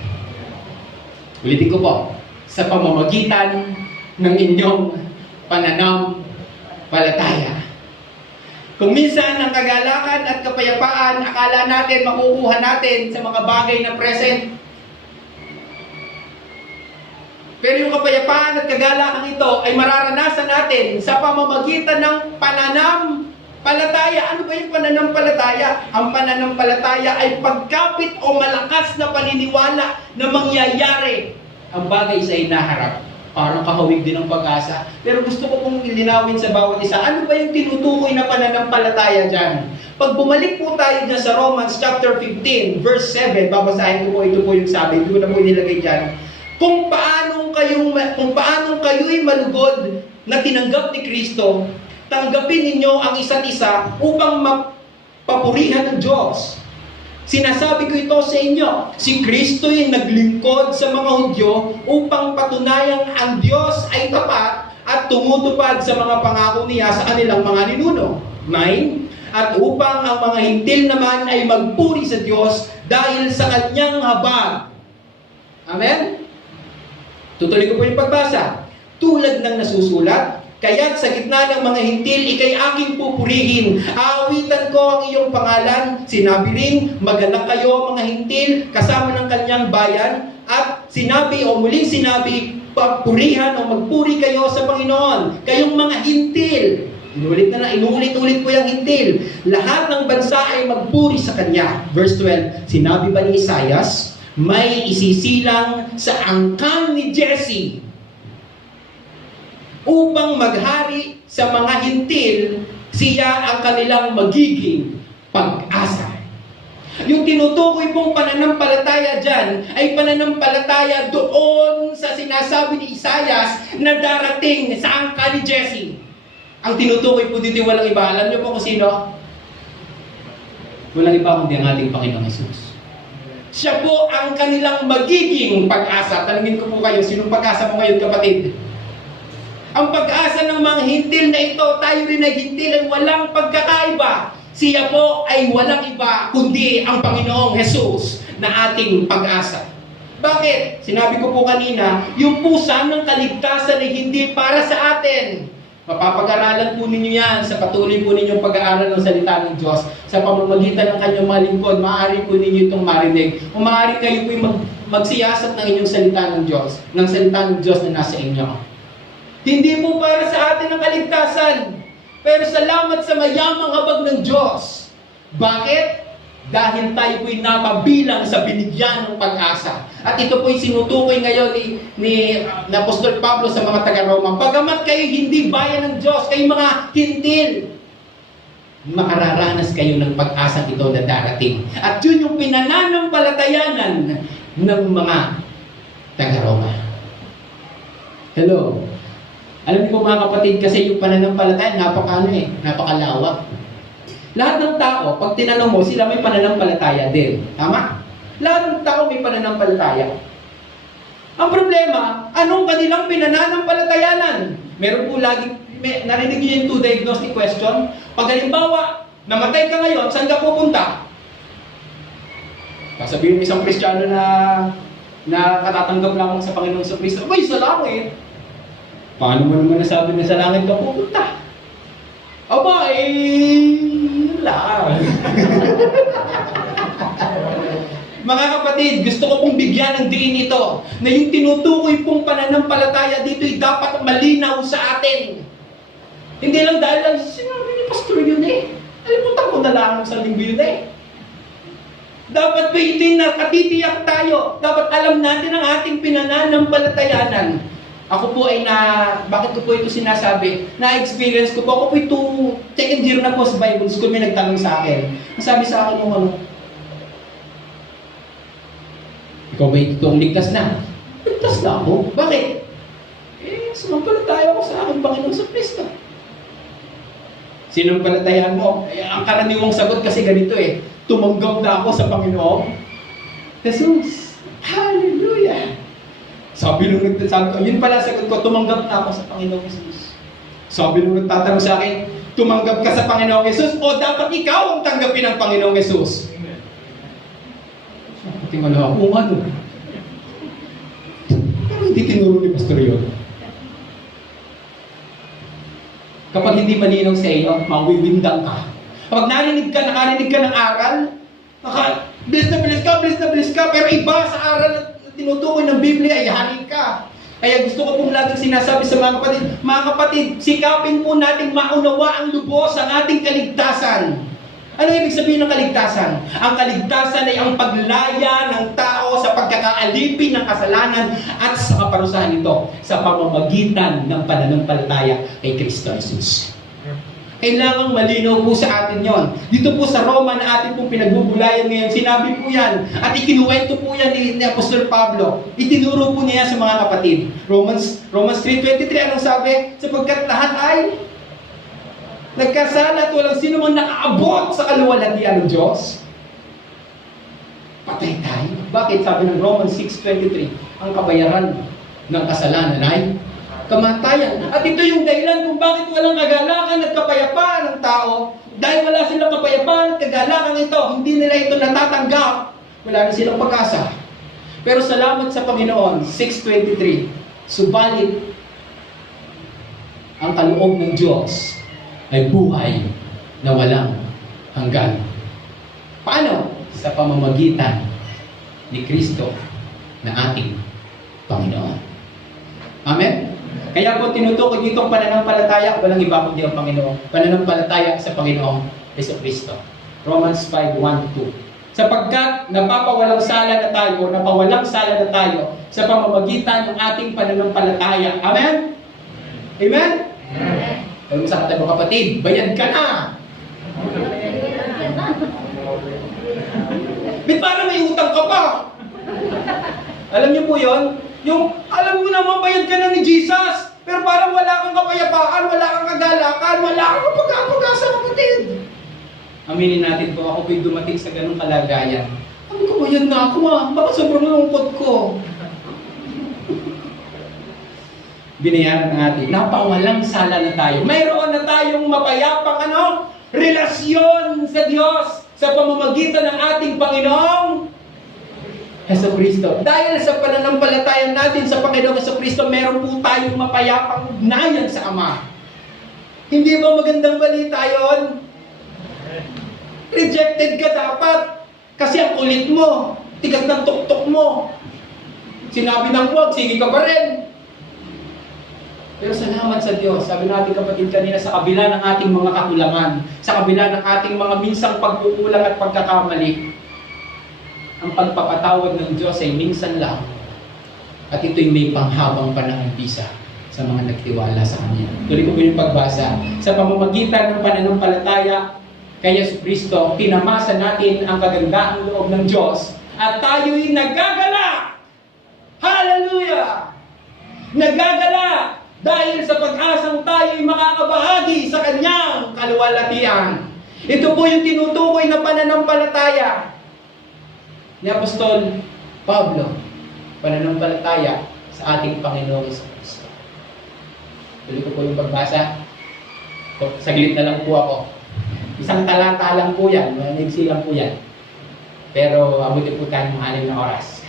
Ulitin ko po, sa pamamagitan ng inyong pananampalataya. Kung minsan ang kagalakan at kapayapaan, akala natin makukuha natin sa mga bagay na present. Pero yung kapayapaan at kagalakan ito ay mararanasan natin sa pamamagitan ng pananampalataya. Ano ba yung pananampalataya? Ang pananampalataya ay pagkapit o malakas na paniniwala na mangyayari ang bagay sa inaharap. Parang kahawig din ng pag-asa. Pero gusto ko pong ilinawin sa bawat isa. Ano ba yung tinutukoy na pananampalataya dyan? Pag bumalik po tayo dyan sa Romans chapter 15, verse 7, babasahin ko po, ito po yung sabi. Hindi ko na po inilagay dyan. Kung paanong kayo'y malugod na tinanggap ni Kristo, tanggapin ninyo ang isa't isa upang mapapurihan ng Diyos. Sinasabi ko ito sa inyo, si Kristo'y naglingkod sa mga Hudyo upang patunayang ang Diyos ay tapat at tumutupad sa mga pangako niya sa kanilang mga ninuno. 9. At upang ang mga hintil naman ay magpuri sa Diyos dahil sa kanyang habag. Amen? Tutuloy ko po yung pagbasa. Tulad ng nasusulat, kaya't sa gitna ng mga hintil, ikay aking pupurihin. Aawitan ko ang iyong pangalan. Sinabi rin, magalak kayo mga hintil, kasama ng kanyang bayan. At sinabi o muling sinabi, papurihan o magpuri kayo sa Panginoon. Kayong mga hintil. Inuulit-ulit po yung hintil. Lahat ng bansa ay magpuri sa kanya. Verse 12, sinabi ba ni Isaias, may isisilang sa angkan ni Jesse upang maghari sa mga hintil, siya ang kanilang magiging pag-asa. Yung tinutukoy pong pananampalataya dyan ay pananampalataya doon sa sinasabi ni Isaias na darating sa angkan ni Jesse. Ang tinutukoy po dito walang iba. Alam niyo po kung sino? Walang iba kundi ang ating Panginoong Hesus. Siya po ang kanilang magiging pag-asa. Tanungin ko po kayo, sinong pag-asa mo ngayon, kapatid? Ang pag-asa ng mga hintil na ito, tayo rin ay hintil at walang pagkakaiba. Siya po ay walang iba kundi ang Panginoong Hesus na ating pag-asa. Bakit? Sinabi ko po kanina, yung pusa ng kaligtasan ay hindi para sa atin. Mapapag-aralan po ninyo yan sa patuloy po ninyong pag-aaral ng salita ng Diyos. Sa pamamagitan ng kanyang mga lingkod, maaari po ninyo itong marinig. O maaari kayo po magsiyasat ng inyong salita ng Diyos, ng salita ng Diyos na nasa inyo. Hindi po para sa atin ang kaligtasan, pero salamat sa mayamang habag ng Diyos. Bakit? Dahil tayo po'y napabilang sa binigyan ng pag-asa. At ito po'y sinutukoy ngayon ni Apostol Pablo sa mga taga-Roma. Bagamat kayo hindi bayan ng Diyos, kayo mga hintil, makararanas kayo ng pag-asa ito na darating. At yun yung pinananampalatayanan ng mga taga-Roma. Hello? Alam niyo po mga kapatid, kasi yung pananampalataya, napakalawak. Lahat ng tao, pag tinanong mo, sila may pananampalataya din. Tama? Lahat ng tao may pananampalataya. Ang problema, anong kanilang pinananampalatayanan? Meron po lagi, narinig niyo yung two diagnostic question? Pag halimbawa, namatay ka ngayon, saan ka pupunta? Sasabihin ng isang Kristiyano na katatanggap lamang sa Panginoon sa Kristo, abay, sa langit. Paano mo naman nasabi na sa langit ka pupunta? Aba, lang. Mga kapatid, gusto ko pong bigyan ng diin ito na yung tinutukoy pong pananampalataya dito ay dapat malinaw sa atin. Hindi lang dahil sinabi ni Pastor yun alimutan ko na lang sa linggo yun Dapat ito na katitiyak tayo. Dapat alam natin ang ating pinananampalatayanan. Ako po ay bakit ko po ito sinasabi? Na-experience ko po, ako po ito, second year na po sa Bible School, may nagtanong sa akin. Nasabi sa akin yung ikaw ba itong ligtas na? Ligtas na ako. Bakit? Sumampalataya ako sa aking Panginoon sa Kristo. Sinampalatayahan mo? Ang karaniwang sagot kasi ganito tumanggap na ako sa Panginoon. Jesus, hallelujah! Sabi nung yun pala sagot ko, tumanggap na ako sa Panginoong Jesus. Sabi nung nagtatanong sa akin, tumanggap ka sa Panginoong Jesus o dapat ikaw ang tanggapin ng Panginoong Jesus? Amen. Tingala ako, ano? Pero hindi tinuro ni Pastor yun. Kapag hindi malinaw sa iyo, mawiwindang ka. Kapag nakarinig ka ng aral, bilis na bilis ka, pero iba sa aral na tinutukoy ng Biblia, ay hari ka. Kaya gusto ko pong laging sinasabi sa mga kapatid, sikapin po natin maunawa ang lubos ang ating kaligtasan. Ano ibig sabihin ng kaligtasan? Ang kaligtasan ay ang paglaya ng tao sa pagkakaalipin ng kasalanan at sa kaparusahan nito sa pamamagitan ng pananampalataya kay Kristo Jesus. Kailangang malinaw po sa atin yon. Dito po sa Roma na atin pong pinagbubulayan ngayon, sinabi po yan at ikinuwento po yan ni Apostol Pablo. Itinuro po niya sa mga kapatid. Romans 3:23, anong sabi? Sapagkat lahat ay nagkasala at walang sino mang nakaabot sa kaluwalhatian ng Diyos, patay tayo. Bakit? Sabi ng Romans 6:23, ang kabayaran ng kasalanan ay kamatayan. At ito yung dahilan kung bakit walang kagalakan at kapayapaan ng tao. Dahil wala silang kapayapaan at kagalakan ito, hindi nila ito natatanggap. Wala na silang pag-asa. Pero salamat sa Panginoon, 6:23, subalit ang kaloob ng Diyos ay buhay na walang hanggan. Paano? Sa pamamagitan ni Kristo na ating Panginoon. Amen? Kaya po tinutukoy dito ang pananampalataya, walang iba kundi ang Panginoon. Pananampalataya sa Panginoong Jesucristo. Romans 5:1-2. Sapagkat napawalang sala na tayo sa pamamagitan ng ating pananampalataya. Amen? Amen? Amen. Sa katabi mo kapatid, bayad ka na. Parang may utang ka pa. Alam niyo po yun? Yung, alam mo naman, bayad ka na ni Jesus, pero parang wala kang kapayapaan, wala kang kagalakan, wala kang pag-asa, kapatid. Aminin natin kung ako po'y dumating sa ganung kalagayan. Sabi ko, bayad na ako baka sobrang lungkot ko. Binayaran natin, napawalang sala na tayo. Mayroon na tayong mapayapang relasyon sa Diyos sa pamamagitan ng ating Panginoong Jesucristo. Dahil sa pananampalataya natin sa Panginoong Jesucristo, meron po tayong mapayapang ugnayan sa Ama. Hindi ba magandang balita yun? Rejected ka dapat kasi ang kulit mo, tigas ng tuktok mo. Sinabi ng huwag, sige ka pa rin. Pero salamat sa Diyos, sabi natin kapatid kanina, sa kabila ng ating mga kakulangan, sa kabila ng ating mga minsang pagkukulang at pagkakamali, ang pagpapatawad ng Diyos ay minsan lang. At ito'y may panghabang pananambisa sa mga nagtiwala sa Kanya. Tuloy ko po yung pagbasa. Sa pamamagitan ng pananampalataya kay Jesucristo, pinamasa natin ang kagandahang loob ng Diyos at tayo'y nagagala! Hallelujah! Nagagala! Dahil sa pag-asang tayo'y makakabahagi sa Kanyang kaluwalhatian. Ito po yung tinutukoy na pananampalataya ni Apostol Pablo. Pananampalataya sa ating Panginoong Jesucristo. Tuloy ko po yung pagbasa. Saglit na lang po ako. Isang talata lang po yan. Manigsi lang po yan. Pero abutin po tayo ng 6 na oras.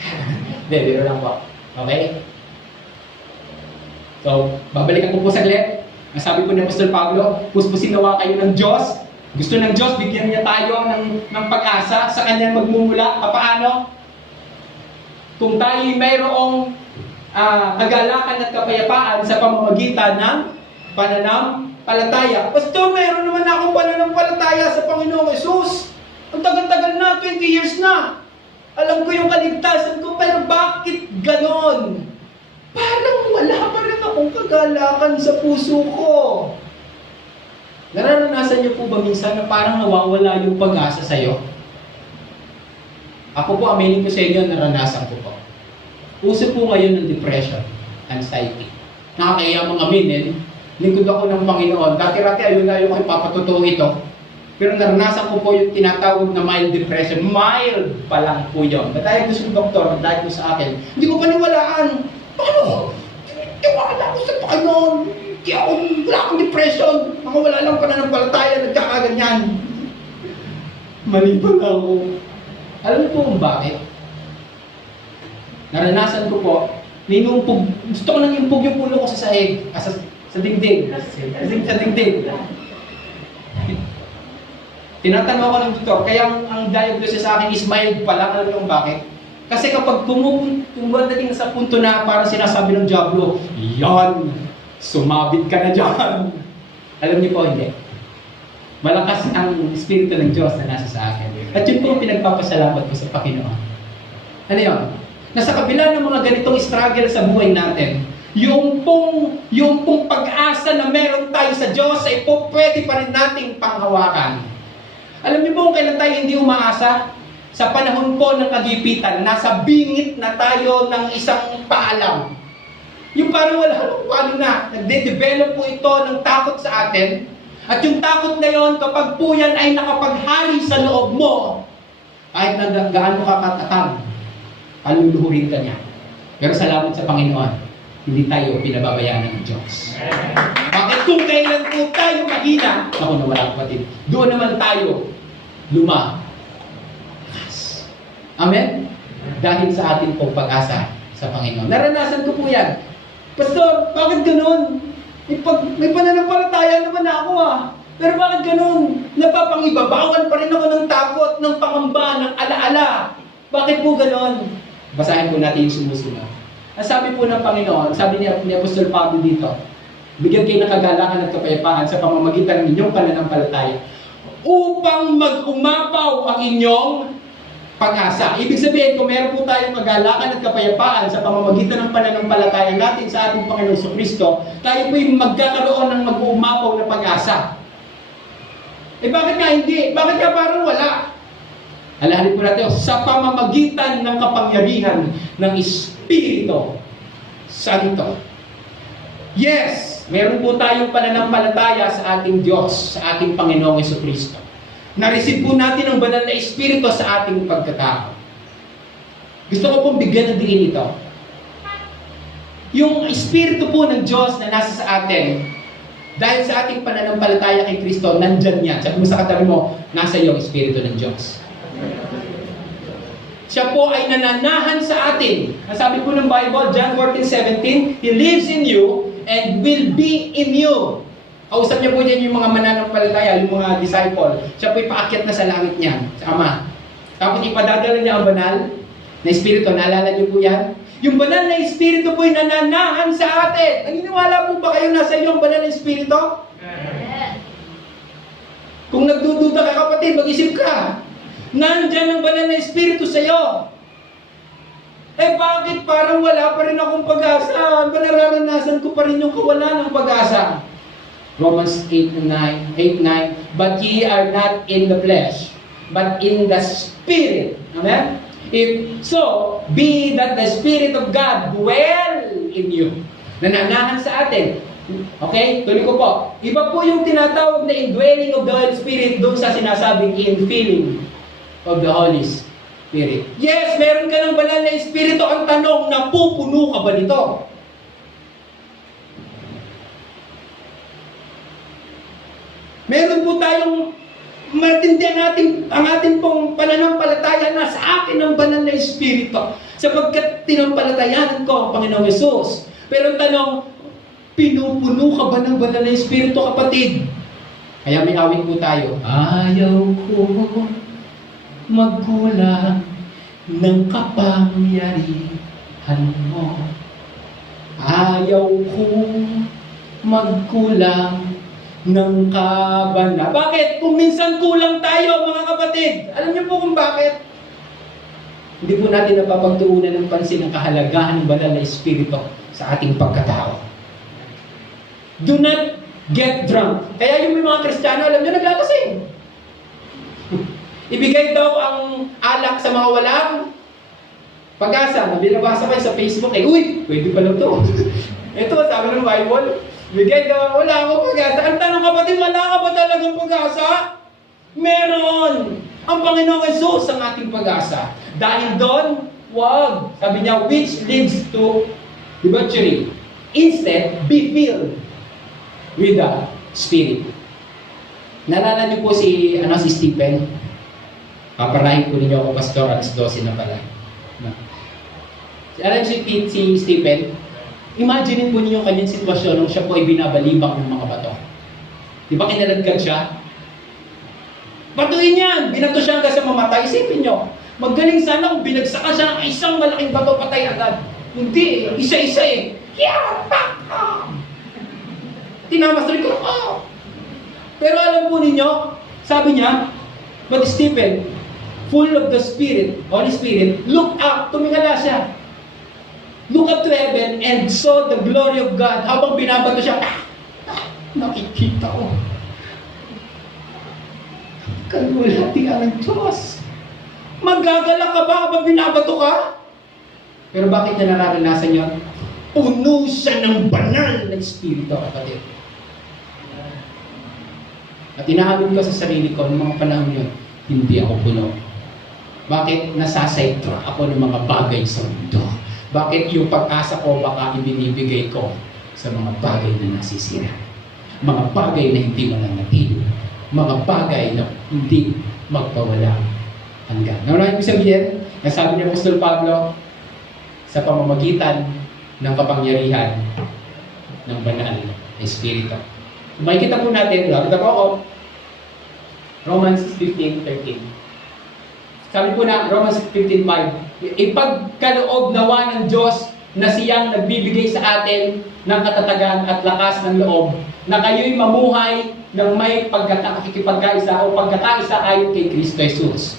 Hindi, biro lang po. Okay? So, babalikan ko po saglit. Nasabi po ni Apostol Pablo, puspusin nawa kayo ng Diyos. Gusto ng Diyos, bigyan niya tayo ng pag-asa sa Kanyang magmumula. Paano? Kung tayo mayroong kagalakan at kapayapaan sa pamamagitan ng pananampalataya. Pastor, mayroon naman akong pananampalataya sa Panginoong Yesus. Ang tagal-tagal na, 20 years na. Alam ko yung kaligtasan ko, pero bakit ganon? Parang wala pa rin akong kagalakan sa puso ko. Nararanasan niyo po ba minsan na parang nawawala yung pag-asa sa'yo? Ako po, aminin ko sa inyo, naranasan ko po. Uso po ngayon ng depression, anxiety. Nakakaya mga aminin, lingkod ako ng Panginoon. Dati-rati ayaw ko ipapatotoo ito. Pero naranasan ko po yung tinatawag na mild depression. Mild pa lang po yun. Na-diagnose ng doktor, na-diagnose sa akin. Hindi ko paniwalaan. Paano? Tiwala ko sa Panginoon. Wala akong depression. Mga wala lang pananampalataya, nagkakaganyan. Mali pala ako. Alam niyo po kung bakit? Naranasan ko po, ninumpog, gusto ko nang impog yung puno ko sa sahig, sa dingding. Sa dingding. Tinatanong ako ng doktor, kaya ang diagnosis sa akin is mild pa lang. Alam niyo kung bakit? Kasi kapag dating sa punto na parang sinasabi ng Diablo, yan, sumabit ka na dyan. Alam niyo po, hindi. Malakas ang Espiritu ng Diyos na nasa sa akin. At yun po ang pinagpapasalamat ko sa Panginoon. Ano yun? Nasa kabila ng mga ganitong struggle sa buhay natin, yung pong pag-asa na meron tayo sa Diyos ay po pwede pa rin nating panghawakan. Alam niyo po kung kailan tayo hindi umaasa? Sa panahon po ng kagipitan, nasa bingit na tayo ng isang paalam. Yung parang wala nang paano na. Nagde-develop po ito ng takot sa atin. At yung takot na yon, kapag po yan ay nakapaghari sa loob mo, kahit na gaano ka katatag, kaluluhurin ka niya. Pero salamat sa Panginoon, hindi tayo pinababayaan ng Diyos. Bakit kung kailan po tayo mahina, ako na wala kapatid, doon naman tayo lumakas. Amen? Dahil sa ating pong pag-asa sa Panginoon. Naranasan ko po yan. Pastor, bakit ganun? May pananampalataya naman ako Pero bakit ganun? Napapangibabawan pa rin ako ng takot, ng pangamba, ng alaala. Bakit po ganun? Basahin po natin yung sumusunod. Ang sabi po ng Panginoon, sabi ni Apostol Pablo dito, bigyan kayo ng kagalakan at kapayapaan sa pamamagitan ng inyong pananampalataya upang mag-umapaw ang inyong pag-asa. Ibig sabihin, kung meron po tayong kagalakan at kapayapaan sa pamamagitan ng pananampalataya natin sa ating Panginoon Jesucristo, tayo po'y magkakaroon ng mag-uumapaw na pag-asa. Bakit nga hindi? Bakit nga parang wala? Alahanin po natin, sa pamamagitan ng kapangyarihan ng Espiritu Santo. Yes, meron po tayong pananampalataya sa ating Diyos, sa ating Panginoong Jesucristo. Na-receive po natin ang banal na Espiritu sa ating pagkatao. Gusto ko pong bigyan ng diin ito. Yung Espiritu po ng Diyos na nasa sa atin, dahil sa ating pananampalataya kay Kristo, nandyan yan. Sabi mo sa katabi mo, nasa iyo ang Espiritu ng Diyos. Siya po ay nananahan sa atin. Ang sabi po ng Bible, John 14:17, He lives in you and will be in you. Kausap niya po dyan yung mga mananampalataya, yung mga disciple. Siya po ipaakyat na sa langit niya, sa Ama. Tapos ipadadala niya ang banal na Espiritu. Naalala niyo po yan? Yung banal na Espiritu po ay nananahan sa atin. Naniniwala po ba kayo nasa iyo ang banal na Espiritu? Kung nagdududa ka kapatid, mag-isip ka. Nandyan ang banal na Espiritu sa iyo. Bakit parang wala pa rin akong pag-asa? Nararanasan ko pa rin yung kawalan ng pag-asa. Romans 8:9, But ye are not in the flesh, but in the Spirit. Amen? If so, be that the Spirit of God dwell in you. Nananahan sa atin. Okay? Tuloy ko po. Iba po yung tinatawag na indwelling of the Holy Spirit doon sa sinasabing infilling of the Holy Spirit. Yes, meron ka ng banal na Espiritu. Ang tanong, napupuno ka ba nito? Meron po tayong maintindihan natin ang ating pong pananampalataya na sa akin ang banal na Espiritu. Sapagkat tinampalatayanan ko ang Panginoong Yesus. Pero ang tanong, pinupuno ka ba ng banal na Espiritu, kapatid? Kaya may awit po tayo. Ayaw ko magkulang ng kapangyarihan mo. Ayaw ko magkulang ng kabana. Bakit? Kung minsan kulang tayo, mga kapatid. Alam niyo po kung bakit? Hindi po natin napapagtuunan ng pansin ang kahalagahan ng banal na Espiritu sa ating pagkatao. Do not get drunk. Kaya yung mga Kristiyano, alam niyo, naglalasing. Ibigay daw ang alak sa mga walang pag-asa. Binabasa ko sa Facebook, uy, pwede pala ito. Ito, sabi ng Bible, bigay daw, wala akong pag-asa. Ang tanong, kapatid, wala ka ba talagang pag-asa? Meron! Ang Panginoong Yesus ang ating pag-asa. Dahil doon, wag. Sabi niya, which leads to debauchery. Instead, be filled with the Spirit. Nalala niyo po si Stephen? Paparahin po ninyo ako, Pastor, alas 12 na pala. Alam si Stephen, imagine po ninyo kanyang sitwasyon nung siya po ay binabalibak ng mga bato. Di ba kinaladkad siya? Batuin yan! Binato siya hanggang sa mamatay. Isipin nyo, magaling sana kung binagsakan siya ng isang malaking bato, patay agad. Hindi, isa-isa eh. Yeah! Tinamas rin ko, Pero alam po ninyo, sabi niya, but Stephen, full of the Spirit, Holy Spirit, look up, tumingala siya. Look up to heaven and saw the glory of God. Habang binabato siya, nakikita ko. Kalwalhati ang Diyos. Magagalak ka ba habang binabato ka? Pero bakit niya nararanasan yun? Puno siya ng banal na Espiritu, kapatid. At inaamin ko sa sarili ko, ng mga panahon yun, hindi ako puno. Bakit nasasidetrack ako ng mga bagay sa mundo? Bakit yung pag-asa ko baka ibinibigay ko sa mga bagay na nasisira? Mga bagay na hindi mananatili. Mga bagay na hindi magpawalang hanggan. Naunahin ko sabihin, nasabi ni Apostol Pablo, sa pamamagitan ng kapangyarihan ng banal na Espiritu. Makikita po natin, nakita po ako, Romans 15:13. Sabi po na, Romans 15:5, ipagkaloob nawa ng Diyos na siyang nagbibigay sa atin ng katatagan at lakas ng loob, na kayo'y mamuhay ng may pagkakaisa o pagkakaisa ayon kay Kristo Jesus.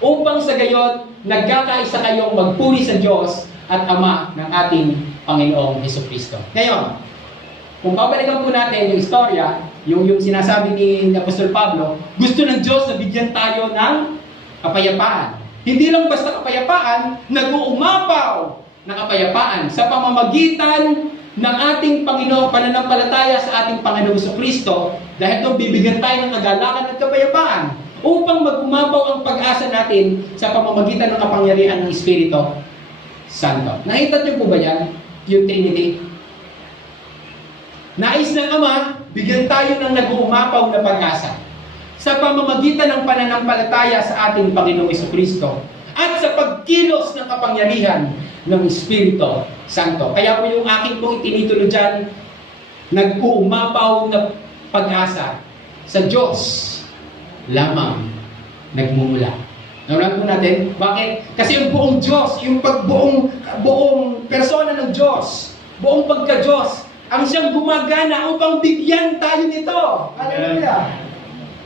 Upang sa gayon, nagkakaisa kayong magpuri sa Diyos at Ama ng ating Panginoong Hesukristo. Ngayon, kung babalikan po natin yung istorya, yung sinasabi ni Apostol Pablo, gusto ng Diyos na bigyan tayo ng kapayapaan. Hindi lang basta kapayapaan, nag-uumapaw na kapayapaan sa pamamagitan ng ating Panginoon, pananampalataya sa ating Panginoong Hesukristo, dahil doon bibigyan tayo ng kagalakan at kapayapaan upang mag-umapaw ang pag-asa natin sa pamamagitan ng kapangyarihan ng Espiritu Santo. Nakita niyo po ba yan? Yung Trinity? Nais ng Ama, bigyan tayo ng nag-uumapaw na pag-asa sa pamamagitan ng pananampalataya sa ating Panginoong Hesukristo at sa pagkilos ng kapangyarihan ng Espiritu Santo. Kaya po yung aking pong itinitulo dyan, nag-uumapaw na pag-asa sa Diyos lamang nagmumula. Naunahan po natin, bakit? Kasi yung buong Diyos, yung buong persona ng Diyos, buong pagka-Diyos, ang siyang gumagana upang bigyan tayo nito. Hallelujah!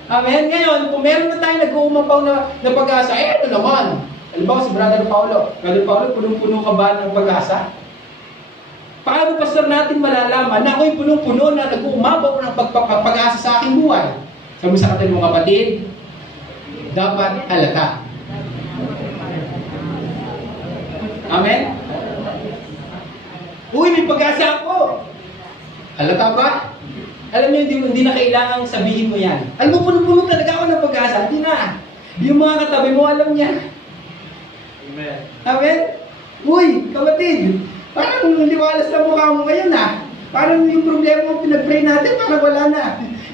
Amen? Ngayon, kung meron na tayo nag-uumapaw na pag-asa, ano naman? Halimbawa si Brother Paulo. Brother Paulo, punong-puno ka ba ng pag-asa? Paano pastor natin malalaman na ako'y punong-puno na nag-uumapaw ng pag-asa sa aking buhay? Sabi sa ating mga kapatid, dapat halata. Amen? Uy, may pag-asa ako! Halata ba? Alam niyo, hindi na kailangang sabihin mo yan. Alam mo, puno-puno talaga ako ng pag-asa. Hindi na. Yung mga katabi mo, alam niya. Amen. Amen? Uy, kapatid, parang liwalas na mukha mo ngayon Parang yung problema mo pinag-pray natin, parang wala na.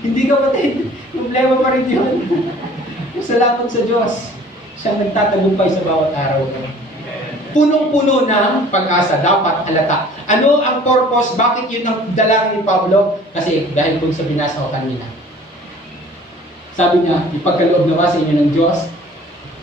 Hindi kapatid, problema pa rin yun. Salamat sa Diyos. Siyang nagtatagumpay sa bawat araw. Punong-puno ng pag-asa, dapat halata. Ano ang purpose? Bakit yun ang dalangin ni Pablo? Kasi dahil kung sa binasa ko kanina. Sabi niya, ipagkaloob nawa sa inyo ng Diyos,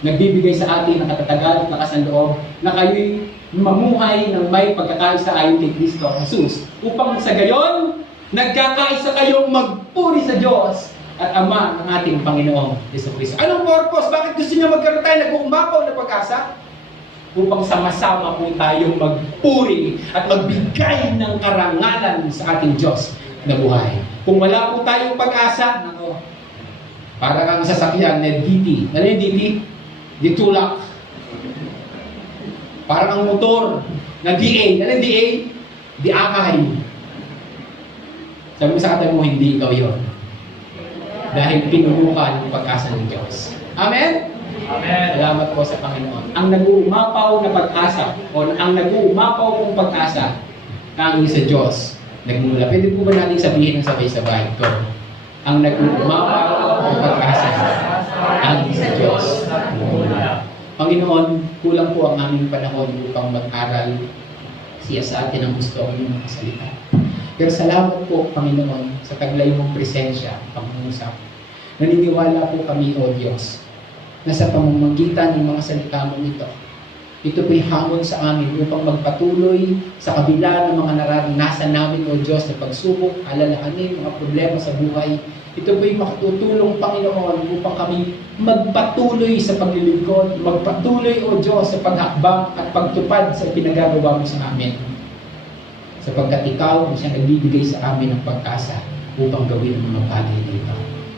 nagbibigay sa atin ng katatagan at lakas ng loob, na kayo'y mamuhay ng may pagkakaisa ayon kay Kristo Jesus. Upang sa gayon, nagkakaisa kayong magpuri sa Diyos at Ama ng ating Panginoong Hesukristo. Anong purpose? Bakit gusto niya magkaroon tayo nag-uumapaw na pag-asa? Upang sama-sama po tayong magpuri at magbigay ng karangalan sa ating Diyos na buhay. Kung wala po tayong pag-asa, para kang sasakyan na DT. Ano yung DT? Ditulak. Parang ang motor na DA. Ano yung DA? Diakay. Sabi mo sa katabi mo, hindi ikaw yun. Dahil pinuno ka ng pag-asa ng Diyos. Amen? Amen. Salamat po sa Panginoon. Ang nag-uumapaw na pag-asa o ang nag-uumapaw kong pag-asa kami sa Diyos nagmula. Pwede po ba natin sabihin ng sabay-sabay ito? Ang nag-uumapaw ng pag-asa kami sa Diyos nagmula. Panginoon, kulang po ang aming panahon upang mag-aral siya sa atin ang gusto ang iyong mga salita. Pero salamat po, Panginoon, sa taglay mong presensya, pangungusap. Naniniwala po kami, O Diyos, na sa pamamagitan ng mga salita mo ito po'y hamon sa amin upang magpatuloy sa kabila ng mga nararanasan namin, O Diyos, na pagsubok, alalahanin, mga problema sa buhay. Ito po'y makatutulong, Panginoon, upang kami magpatuloy sa paglilingkod, magpatuloy, O Diyos, sa paghakbang at pagtupad sa pinagagawa mo sa amin. Sapagkat ikaw ang siyang nagbibigay sa amin ng pag-asa upang gawin ang mga bagay na ito.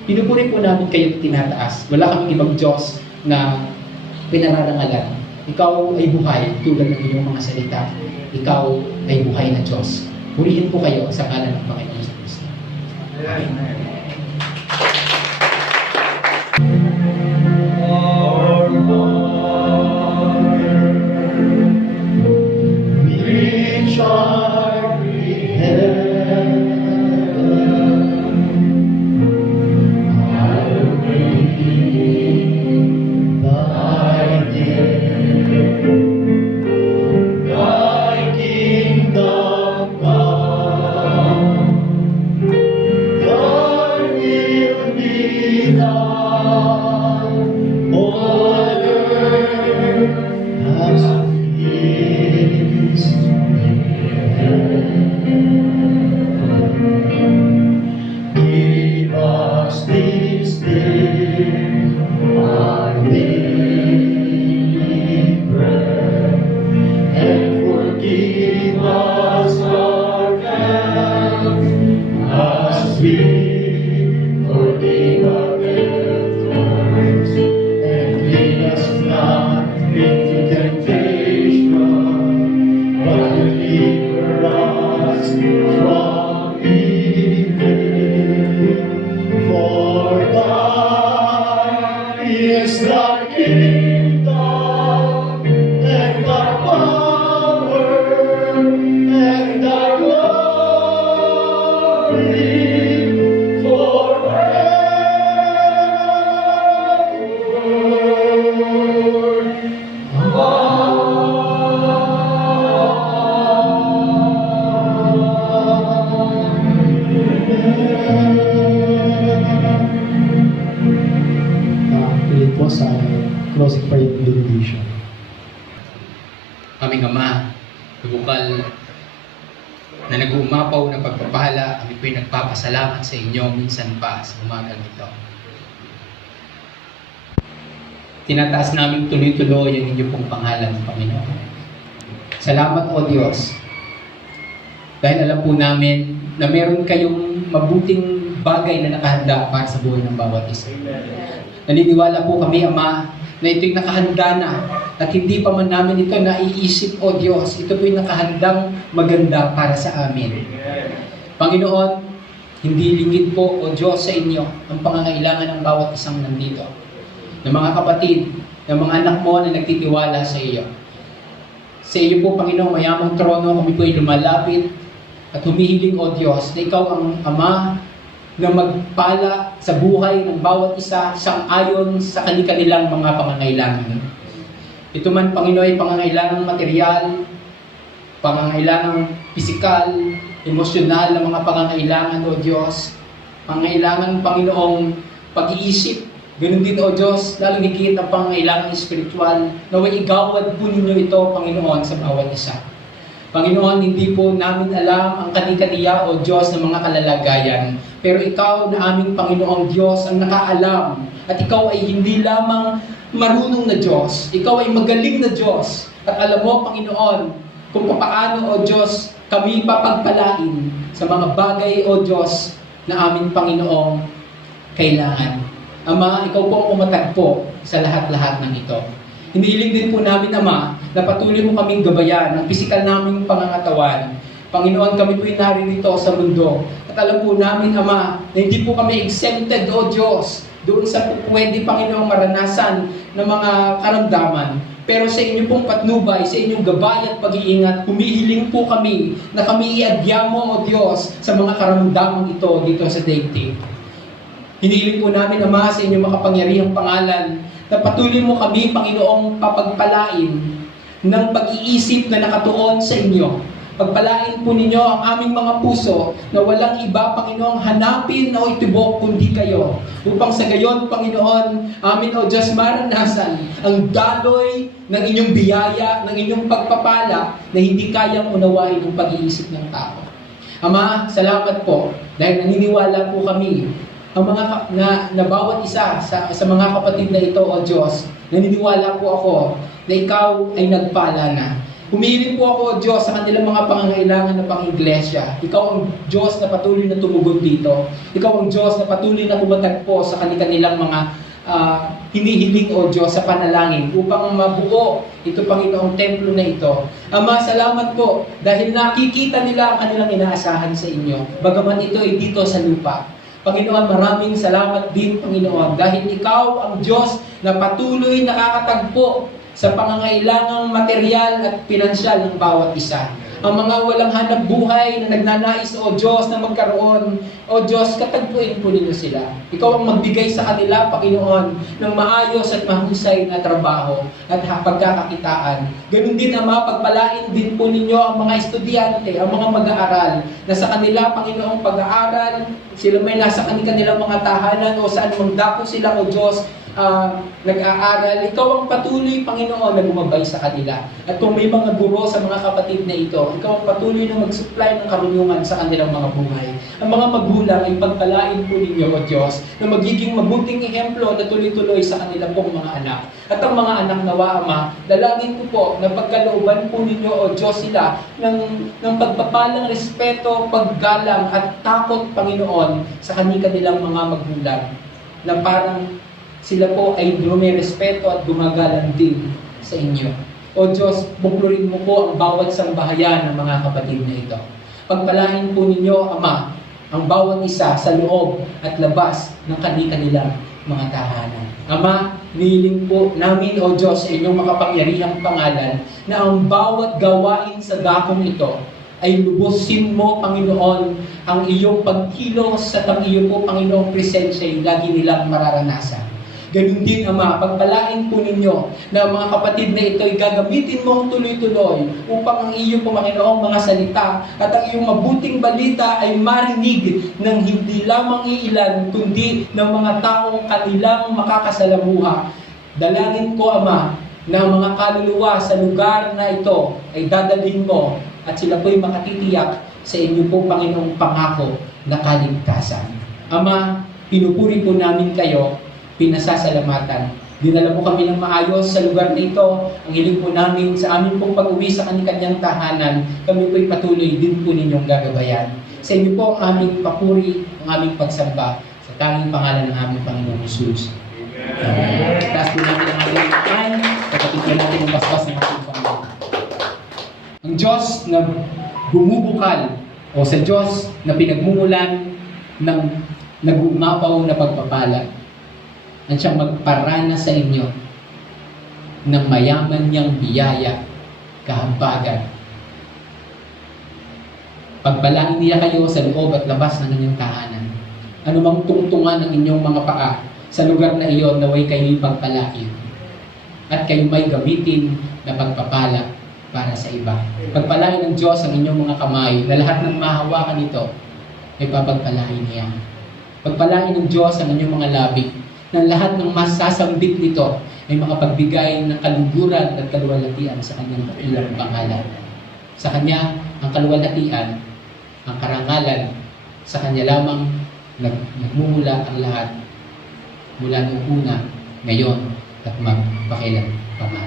Pinupuri po namin kayo at tinataas. Wala kaming ibang Diyos na pinararangalan. Ikaw ay buhay tulad ng inyong mga salita. Ikaw ay buhay na Diyos. Purihin po kayo sa ngalan ng Panginoon sa Kristo. Amen. aming Ama, bukal na nag-uumapaw ng pagpapala, kami po'y nagpapasalamat sa inyo minsan pa sa umagang ito. Tinataas namin tuloy-tuloy ang inyong pong pangalan, Panginoon. Salamat, O Diyos, dahil alam po namin na meron kayong mabuting bagay na nakahanda para sa buhay ng bawat isa. Naniniwala po kami, Ama, na ito'y nakahanda na at hindi pa man namin ito naiisip, O Diyos, ito po'y nakahandang maganda para sa amin. Panginoon, hindi lingid po, O Diyos, sa inyo ang pangangailangan ng bawat isang nandito. Ng mga kapatid, ng mga anak mo na nagtitiwala sa iyo. Sa iyo po, Panginoon, mayamang trono, kami po'y lumalapit at humihiling, O Diyos, na ikaw ang Ama na magpala sa buhay ng bawat isa sang-ayon sa kanilang mga pangangailangan. Ito man, Panginoon, ay pangangailangang material, pangangailangang pisikal, emosyonal na mga pangangailangan, O Diyos. Pangangailangan, Panginoong pag-iisip. Ganun din, O Diyos, lalong higit ang pangangailangang espiritual, naway igawad po ninyo ito, Panginoon, sa bawat isa. Panginoon, hindi po namin alam ang kani-kaniya, O Diyos, ng mga kalalagayan. Pero Ikaw na aming Panginoong Diyos ang nakaalam. At Ikaw ay hindi lamang marunong na Diyos. Ikaw ay magaling na Diyos. At alam mo, Panginoon, kung paano, O Diyos, kami papagpalain sa mga bagay, O Diyos, na aming Panginoong kailangan. Ama, Ikaw po ang umatagpo sa lahat-lahat ng ito. Hinihiling din po namin, Ama, na patuloy mo kaming gabayan ng pisikal naming pangangatawan. Panginoon, kami po'y naririto sa mundo. At alam po namin, Ama, na hindi po kami exempted, O Diyos, doon sa pwede, Panginoon, maranasan ng mga karamdaman. Pero sa inyo pong patnubay, sa inyong gabay at pag-iingat, humihiling po kami na kami iadya mo, O Diyos, sa mga karamdaman ito dito sa daigdig. Hinihiling po namin, Ama, sa inyong makapangyarihang pangalan, na patuloy mo kami, Panginoong, papagpalain ng pag-iisip na nakatuon sa inyo. Pagpalain po ninyo ang aming mga puso na walang iba, Panginoong, hanapin o itubok kundi kayo. Upang sa gayon, Panginoon, amin, O Diyos, maranasan ang daloy ng inyong biyaya, ng inyong pagpapala na hindi kayang unawain ng pag-iisip ng tao. Ama, salamat po dahil naniniwala po kami ang mga na bawat isa sa mga kapatid na ito, O Diyos, naniniwala po ako na Ikaw ay nagpala na. Humihiling po ako, O Diyos, sa kanilang mga pangangailangan na pang-iglesia. Ikaw ang Diyos na patuloy na tumugon dito. Ikaw ang Diyos na patuloy na kumatagpo sa kanilang mga hinihiling, O Diyos, sa panalangin upang mabuo ito, Panginoong templo na ito. Ama, salamat po dahil nakikita nila ang kanilang inaasahan sa inyo. Bagaman ito ay dito sa lupa. Panginoon, maraming salamat din, Panginoon, dahil Ikaw ang Diyos na patuloy nakakatagpo sa pangangailangang material at pinansyal ng bawat isa. Ang mga walang hanap buhay na nagnanais, O Diyos, na magkaroon, O Diyos, katagpuin po ninyo sila. Ikaw ang magbigay sa kanila, Panginoon, ng maayos at mahusay na trabaho at pagkakakitaan. Ganun din, Ama, pagpalain din po ninyo ang mga estudyante, ang mga mag-aaral, na sa kanila, Panginoong pag-aaral, sila may nasa kanilang mga tahanan o saan mang dako sila, O Diyos, nag-aaral. Ikaw ang patuloy, Panginoon, na gumabay sa kanila. At kung may mga guro sa mga kapatid na ito, Ikaw ang patuloy na mag-supply ng karunungan sa kanilang mga buhay. Ang mga magulang ay pagpalain po ninyo, O Diyos, na magiging mabuting ehemplo na tuloy-tuloy sa kanilang pong mga anak. At ang mga anak nawa, Ama, dalangin ko po na pagkalooban po ninyo, O Diyos, sila ng pagpapalang respeto, paggalang at takot, Panginoon, sa kanilang mga magulang. Na parang sila po ay rumirespeto at gumagalang din sa inyo. O Diyos, buklurin mo po ang bawat sambahayan ng mga kapatid na ito. Pagpalain po ninyo, Ama, ang bawat isa sa loob at labas ng kanilang mga tahanan. Ama, hinihiling po namin, O Diyos, sa inyong makapangyarihang pangalan na ang bawat gawain sa dakong ito ay lubusin mo, Panginoon, ang iyong pagkilos at ang iyong po, Panginoong presensya ay lagi nilang mararanasan. Ganun din, Ama, pagpalain po ninyo na mga kapatid na ito ay gagamitin mong tuloy-tuloy upang ang iyong, Panginoong, mga salita at ang iyong mabuting balita ay marinig ng hindi lamang iilan, kundi ng mga taong kanilang makakasalamuha. Dalangin ko, Ama, na mga kaluluwa sa lugar na ito ay dadalhin mo at sila po'y makatitiyak sa inyo po, Panginoong pangako na kaligtasan. Ama, pinupuri po namin kayo, pinasasalamatan. Dinala mo kami ng maayos sa lugar na ito. Ang hiling po namin sa amin pong pag-uwi sa kanyang tahanan, kami po'y patuloy din po ninyong gagabayan. Sa inyo po aming papuri, ang aming pagsamba sa tanging pangalan ng aming Panginoong Jesus. Taas po namin ang aming ikan, kapatid po natin ang basbas ng ating Panginoon. Ang Diyos na bumubukal o sa Diyos na pinagmumulan ng nag-umapaw na pagpapala ang siyang magparana sa inyo ng mayaman niyang biyaya, kahabagan. Pagpalain niya kayo sa loob at labas ng inyong tahanan. Anumang tungtungan ng inyong mga paa sa lugar na iyon, naway kayo'y pagpalain. At kayo may gamitin na pagpapala para sa iba. Pagpalain ng Diyos ang inyong mga kamay na lahat ng mahawakan nito ay papagpalain niya. Pagpalain ng Diyos ang inyong mga labi na lahat ng masasambit nito ay makapagbigay ng kaluguran at kaluwalhatian sa kanyang ilang pangalan. Sa kanya, ang kaluwalhatian, ang karangalan, sa kanya lamang nagmumula ang lahat mula noong una, ngayon, at magpakailan pa man.